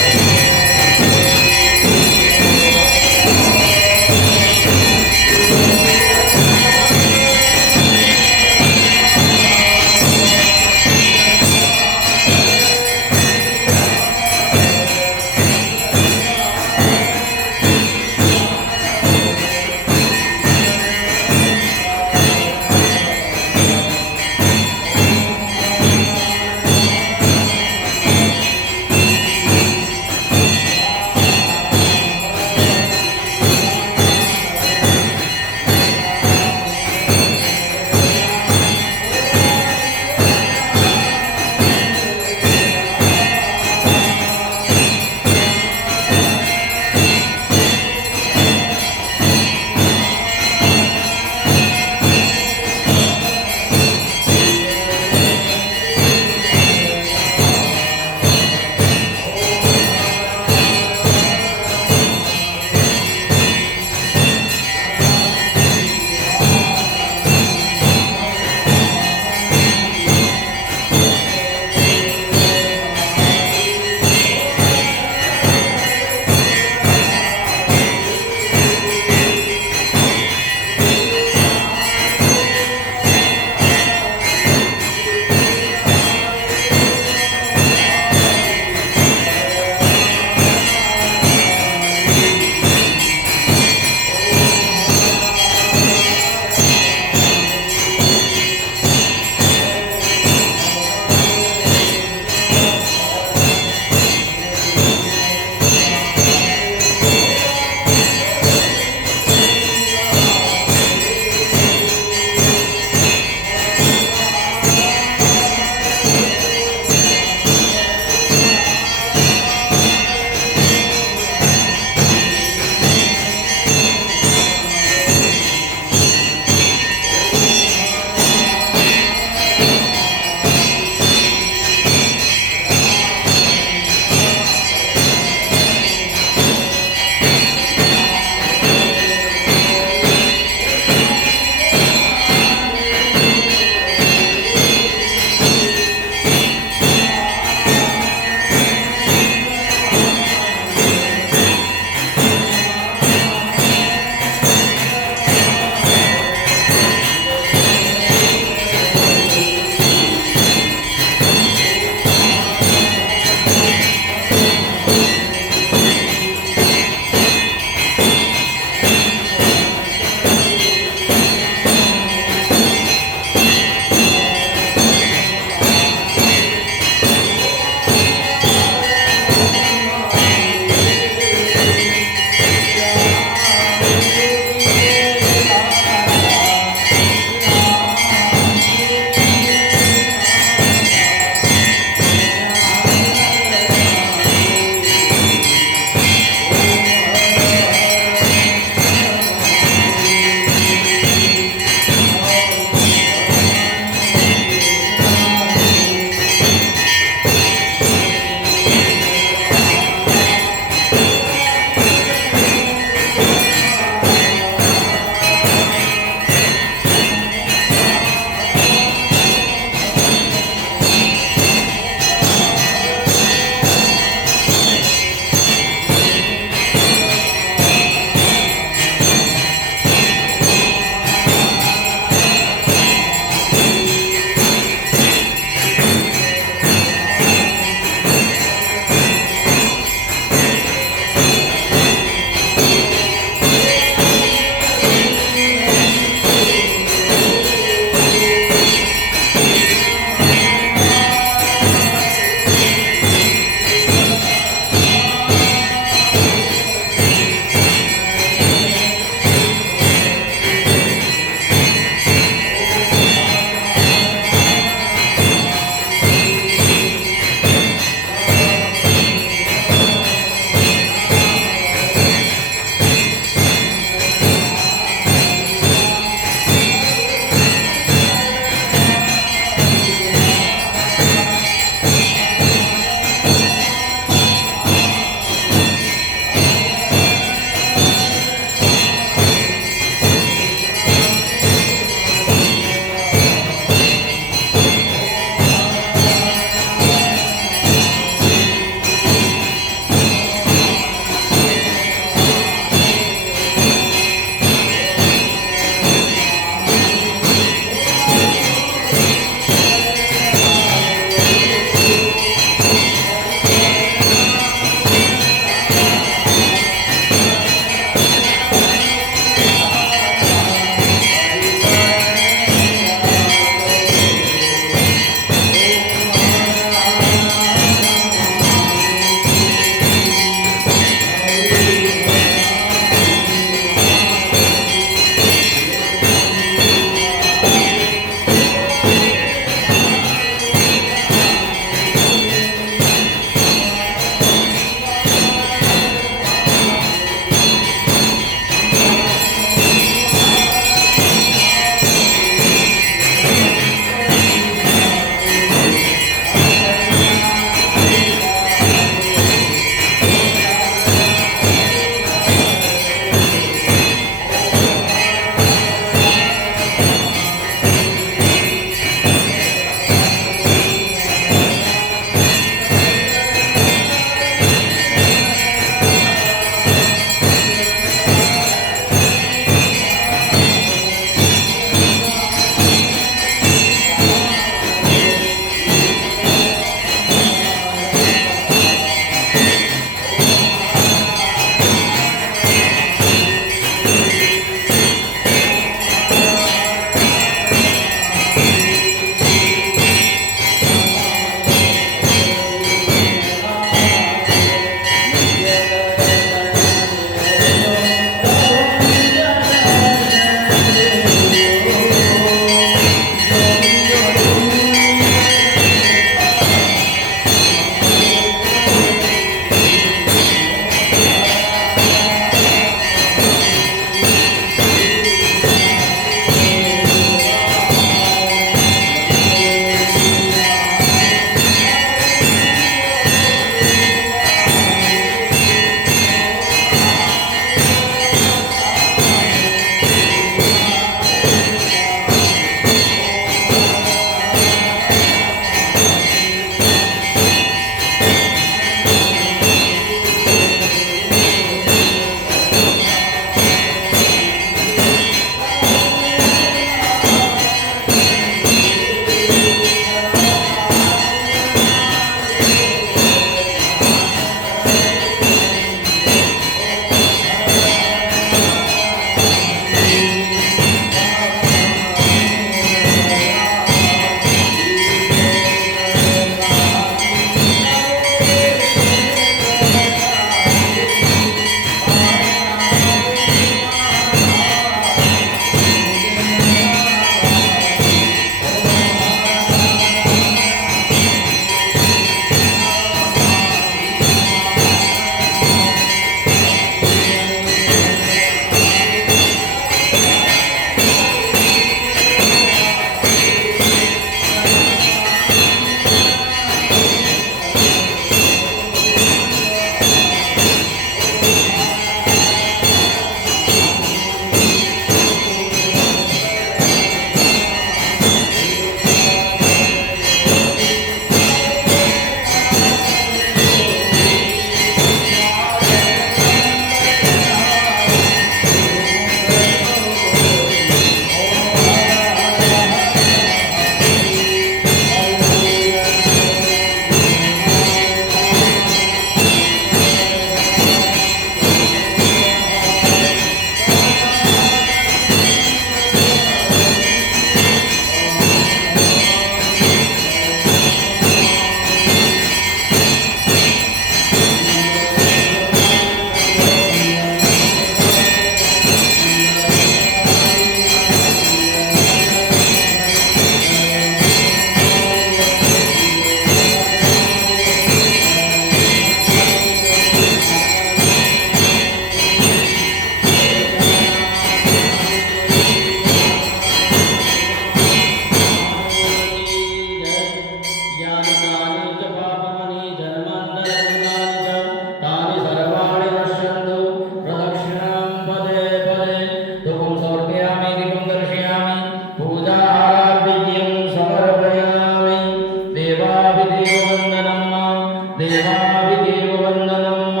देवाभिदेववन्दनम्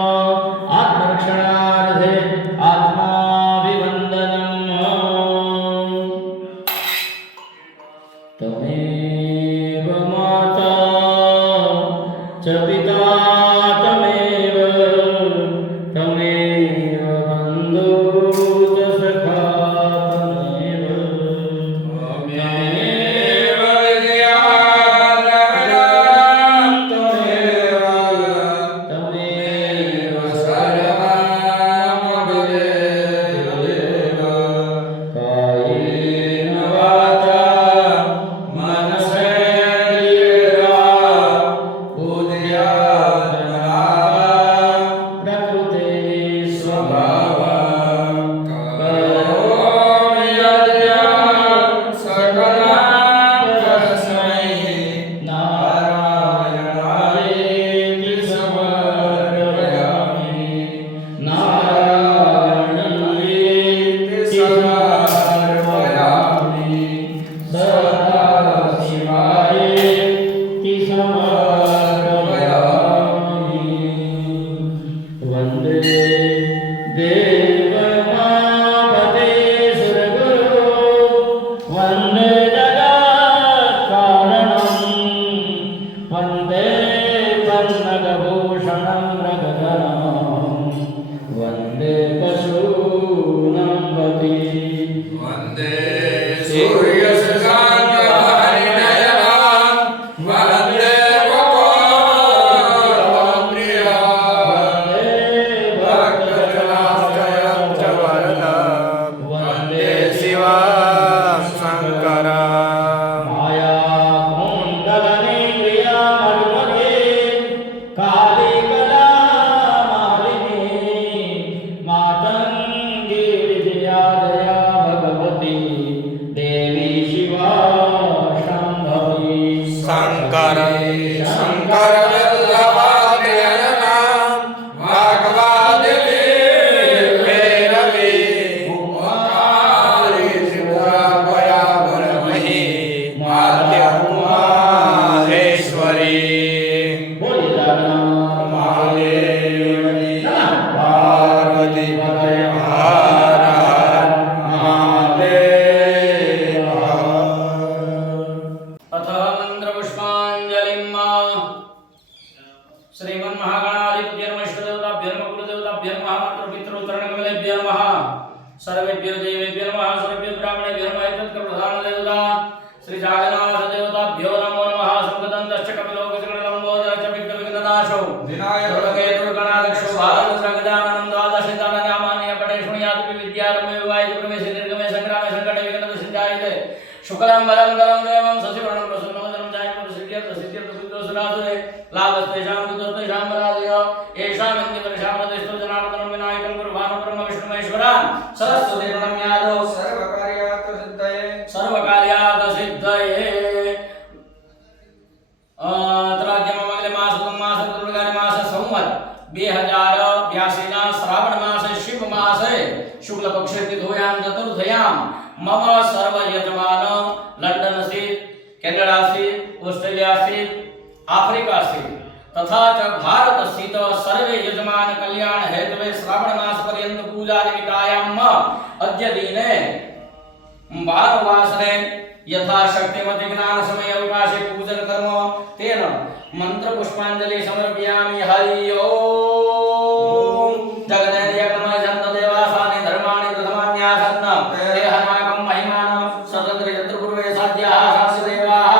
आत्मरक्षणार्थे आत्माभिवन्दनम् तमेव माता च पिता तमेव तमेव बन्धु च सखा तमेव तमेव विद्याधरं तमेव तमेव सर्वमदेव कायेन वाचा मनसेन्द्रियैर्वा बुद्ध्यात्मना प्रकृते स्वभावः करोमि यद्यत् सकलं तस्मै नारायणायेति समर्पयामि नारायणायेति समर्पयामि सदाशिवायेति समर्पयामि वन्दे देवमापते सुरगुरो वन्दे जगत्कारणम् वन्दे पन्नगभूषणं रघुधरम् वन्दे पशूनां पति वन्दे सूर्यशशाङ्कहरिणयनां वन्दे गोपालप्रियां भक्तजनाश्रयं च वरदं वन्दे शिवं शङ्करम् मायाकुण्डलनेन्द्रियामरुमते कालिकलामालिनी मातङ्गी विजया दया भगवती देवी शिवा शाम्भवी शङ्करवल्लभाग्रयनां वाग्वादिभैरवी उमाकारि शिवराभयावरमही माध्यकुमारेश्वरी बोली जगन्नाथ महादेवी पार्वती हर हर महादेव। अथ मन्त्रपुष्पाञ्जलिं श्रीमन्महागणाधिपत्यै नमः इष्टदेवताभ्यो नमः कुलदेवताभ्यो नमः मातृपितृतरणकमलेभ्यो नमः सर्वेभ्यो देवेभ्यो नमः सर्वेभ्यो ब्राह्मणेभ्यो नमः एतत्प्रधानदेवता श्रीजागन्नाथदेवताभ्यो नमो नमः सुखदन्तश्च कपिलोकचक्रलम्बोदरश्च विघ्नविघ्ननाशो दुर्गेतुर्गणाध्यक्षो भारतगजाननं द्वादशतानानि अपठे शृणुयात् विद्यारम्भे विवाहिते प्रवेशे निर्गमे सङ्ग्रामे सङ्कटे विघ्नदशञ्जायते शुक्लं वरं करं देवं शशिवर्णं प्रसन्नवदनं जायपुरसिद्ध्यर्थसिद्ध्यर्थसिद्ध्यर्थसुरासुरे लाभस्तेषां कुतस्तेषां पराजयो येषामिन्द्रियपरिशामदेस्तु जनार्दनं विनायकं कुर्वाणं ब्रह्म विष्णुमहेश्वरान् सरस्वती प्रणम्यादो सर्वकार्यार्थसिद्धये तराज्यममगले मासं मासं मास संवत 2082 ના શ્રાવણ માસે શિવ માસે શુક્લ પક્ષે તિથોયામ ચતુર્થયામ મમ સર્વ યજમાન લંડન સ્થિત કેનેડા સ્થિત ઓસ્ટ્રેલિયા સ્થિત आफ्रिका स्थित तथा च भारत स्थित सर्वे यजमान कल्याण हेतवे श्रावण मास पर्यंत पूजा निमित्तायाम अद्य दिने वारवासरे यथाशक्तिमति ज्ञान समय अवकाशे पूजन कर्म तेन मंत्र पुष्पांजलि समर्पयामि। हरि ओम जगदेयकमय जन्म देवासानि धर्माणि प्रथमान्यासन्न देहनाकं महिमानं स्वतंत्र यत्र पूर्वे साध्याः शास्त्रदेवाः।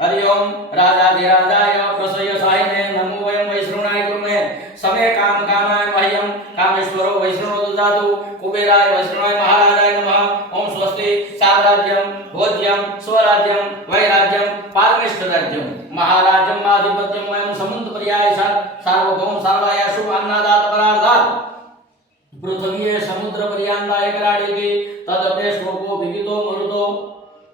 हरि ओम राजाधिराजाय प्रसय साहिने नमो वयं वैष्णवाय कुर्मे समे काम कामाय मह्यं कामेश्वरो वैष्णवो ददातु कुबेराय वैष्णवाय महाराजाय नमः। ओम स्वस्ति साम्राज्यं भोज्यं स्वराज्यं वैराज्यं पारमेष्ठराज्यं महाराज्यं आधिपत्यं वयं समुद्रपर्याय सार्वभौम सर्वायाशु अन्नदात परार्धात् पृथ्वीये समुद्र पर्यन्ताय कराडेति तदपे श्लोको विविधो मरुतो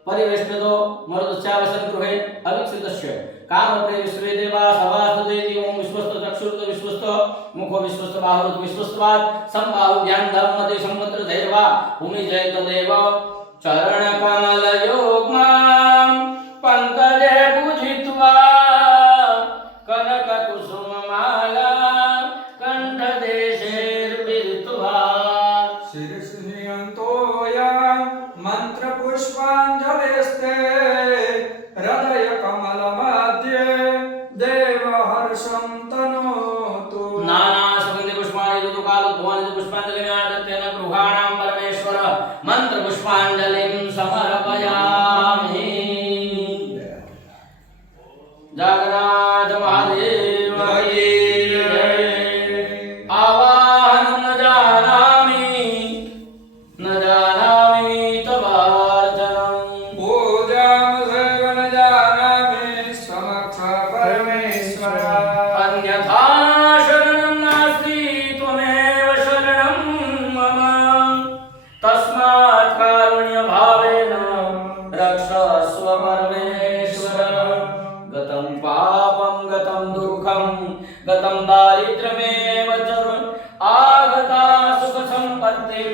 परिवेष्टितो मरुदस्यावसन गृहे अविक्षितस्य कामप्रे विश्वे देवा सभास्तदेति ओम विश्वस्त चक्षुर्त विश्वस्त मुखो विश्वस्त बाहुरुत विश्वस्तवाद संबाहुभ्यां धर्मदे संवत्र धैर्वा भूमि जयत देव चरण कमल योगमां पंकजे पूजित्वा कनक कुसुम ગતમ દારિદ્ર્યમેવ ચ આગતા સુખ સંપત્તિં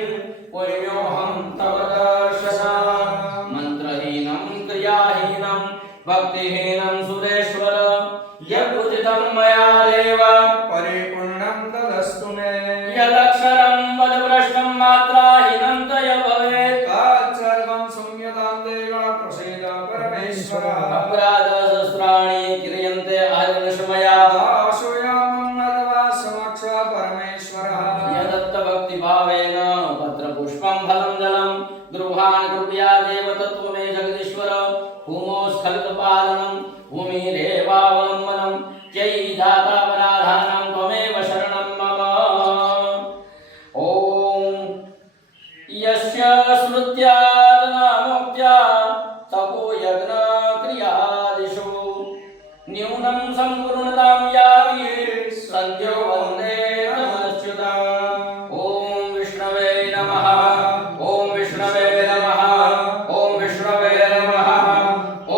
પુણ્યોહમ તવ દર્શનાत् મંત્રહીનં ક્રિયાહીનં ભક્તિહીનં સુરેશ્વર યદુચિतं મયા દેવ પરિપૂર્ણં તદસ્તુ મે યદક્ષરં વદભ્રષ્ટં માત્રાહીનં તય ભવેत् તત્સર્વં શૂન્યતાં દેવ પ્રસીદ પરમેશ્વરः અપરાધ સહસ્રાણિ ક્રિયન્તે અહર્નિશમયા દાસોયામં અર્વા સમક્ષ પરમેશ્વરः યદત્ત ભક્તિ ભાવેન પત્ર પુષ્પં ફલં જલં ગૃહાણ કૃપયા દેવ તત્વમે જગદીશ્વર ભૂમો સ્ખલિત પાલનં ભૂમિરેવાવલંબનં જય દાતા પરાધાनं ત્વમેવ શરણં મમ ઓમ યસ્ય સ્મૃત્યાત નામોક્ત્યા તપો યજ્ઞ ક્રિયાદિષુ ન્યૂनं સંપૂર્ણતાં યાતિ સંધ્યો વંદે નમશ્ચુતા ઓમ વિષ્ણવે નમઃ ઓમ વિષ્ણવે નમઃ ઓમ વિષ્ણવે નમઃ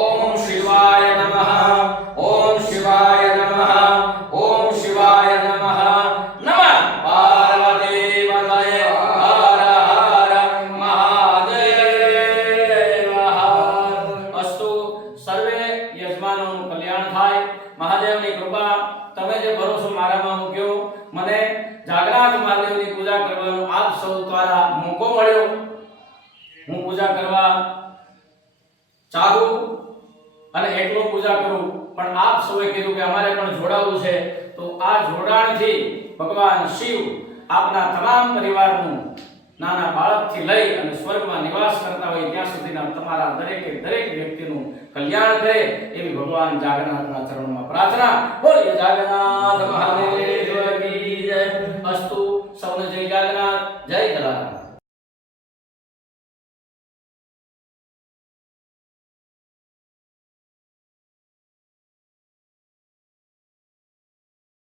ઓમ શિવાય નમઃ ઓમ શિવાય નમઃ ઓમ શિવાય નમઃ નમઃ પાર્વતી વદય હર હર મહાદેવ અસ્તુ સર્વે યજમાનોનું કલ્યાણ થાય મહાદેવની કૃપા તમે જે ભરોસો મારામાં મૂક્યો મને જાગનાથ મહાદેવની પૂજા કરવાનો આપ સૌ દ્વારા મોકો મળ્યો હું પૂજા કરવા ચાહું અને એકલો પૂજા કરું પણ આપ સૌએ કીધું કે અમારે પણ જોડાવું છે તો આ જોડાણથી ભગવાન શિવ આપના તમામ પરિવારનું નાના બાળકથી લઈ અને સ્વર્ગમાં નિવાસ કરતા હોય ત્યાં સુધીના તમારા દરેકે દરેક વ્યક્તિનું કલ્યાણ કરે એવી ભગવાન જાગન્નાથના ચરણોમાં પ્રાર્થના. બોલીએ જાગન્નાથ મહાદેવ કી જય. અસ્તુ સૌને જય જાગન્નાથ, જય જલારામ.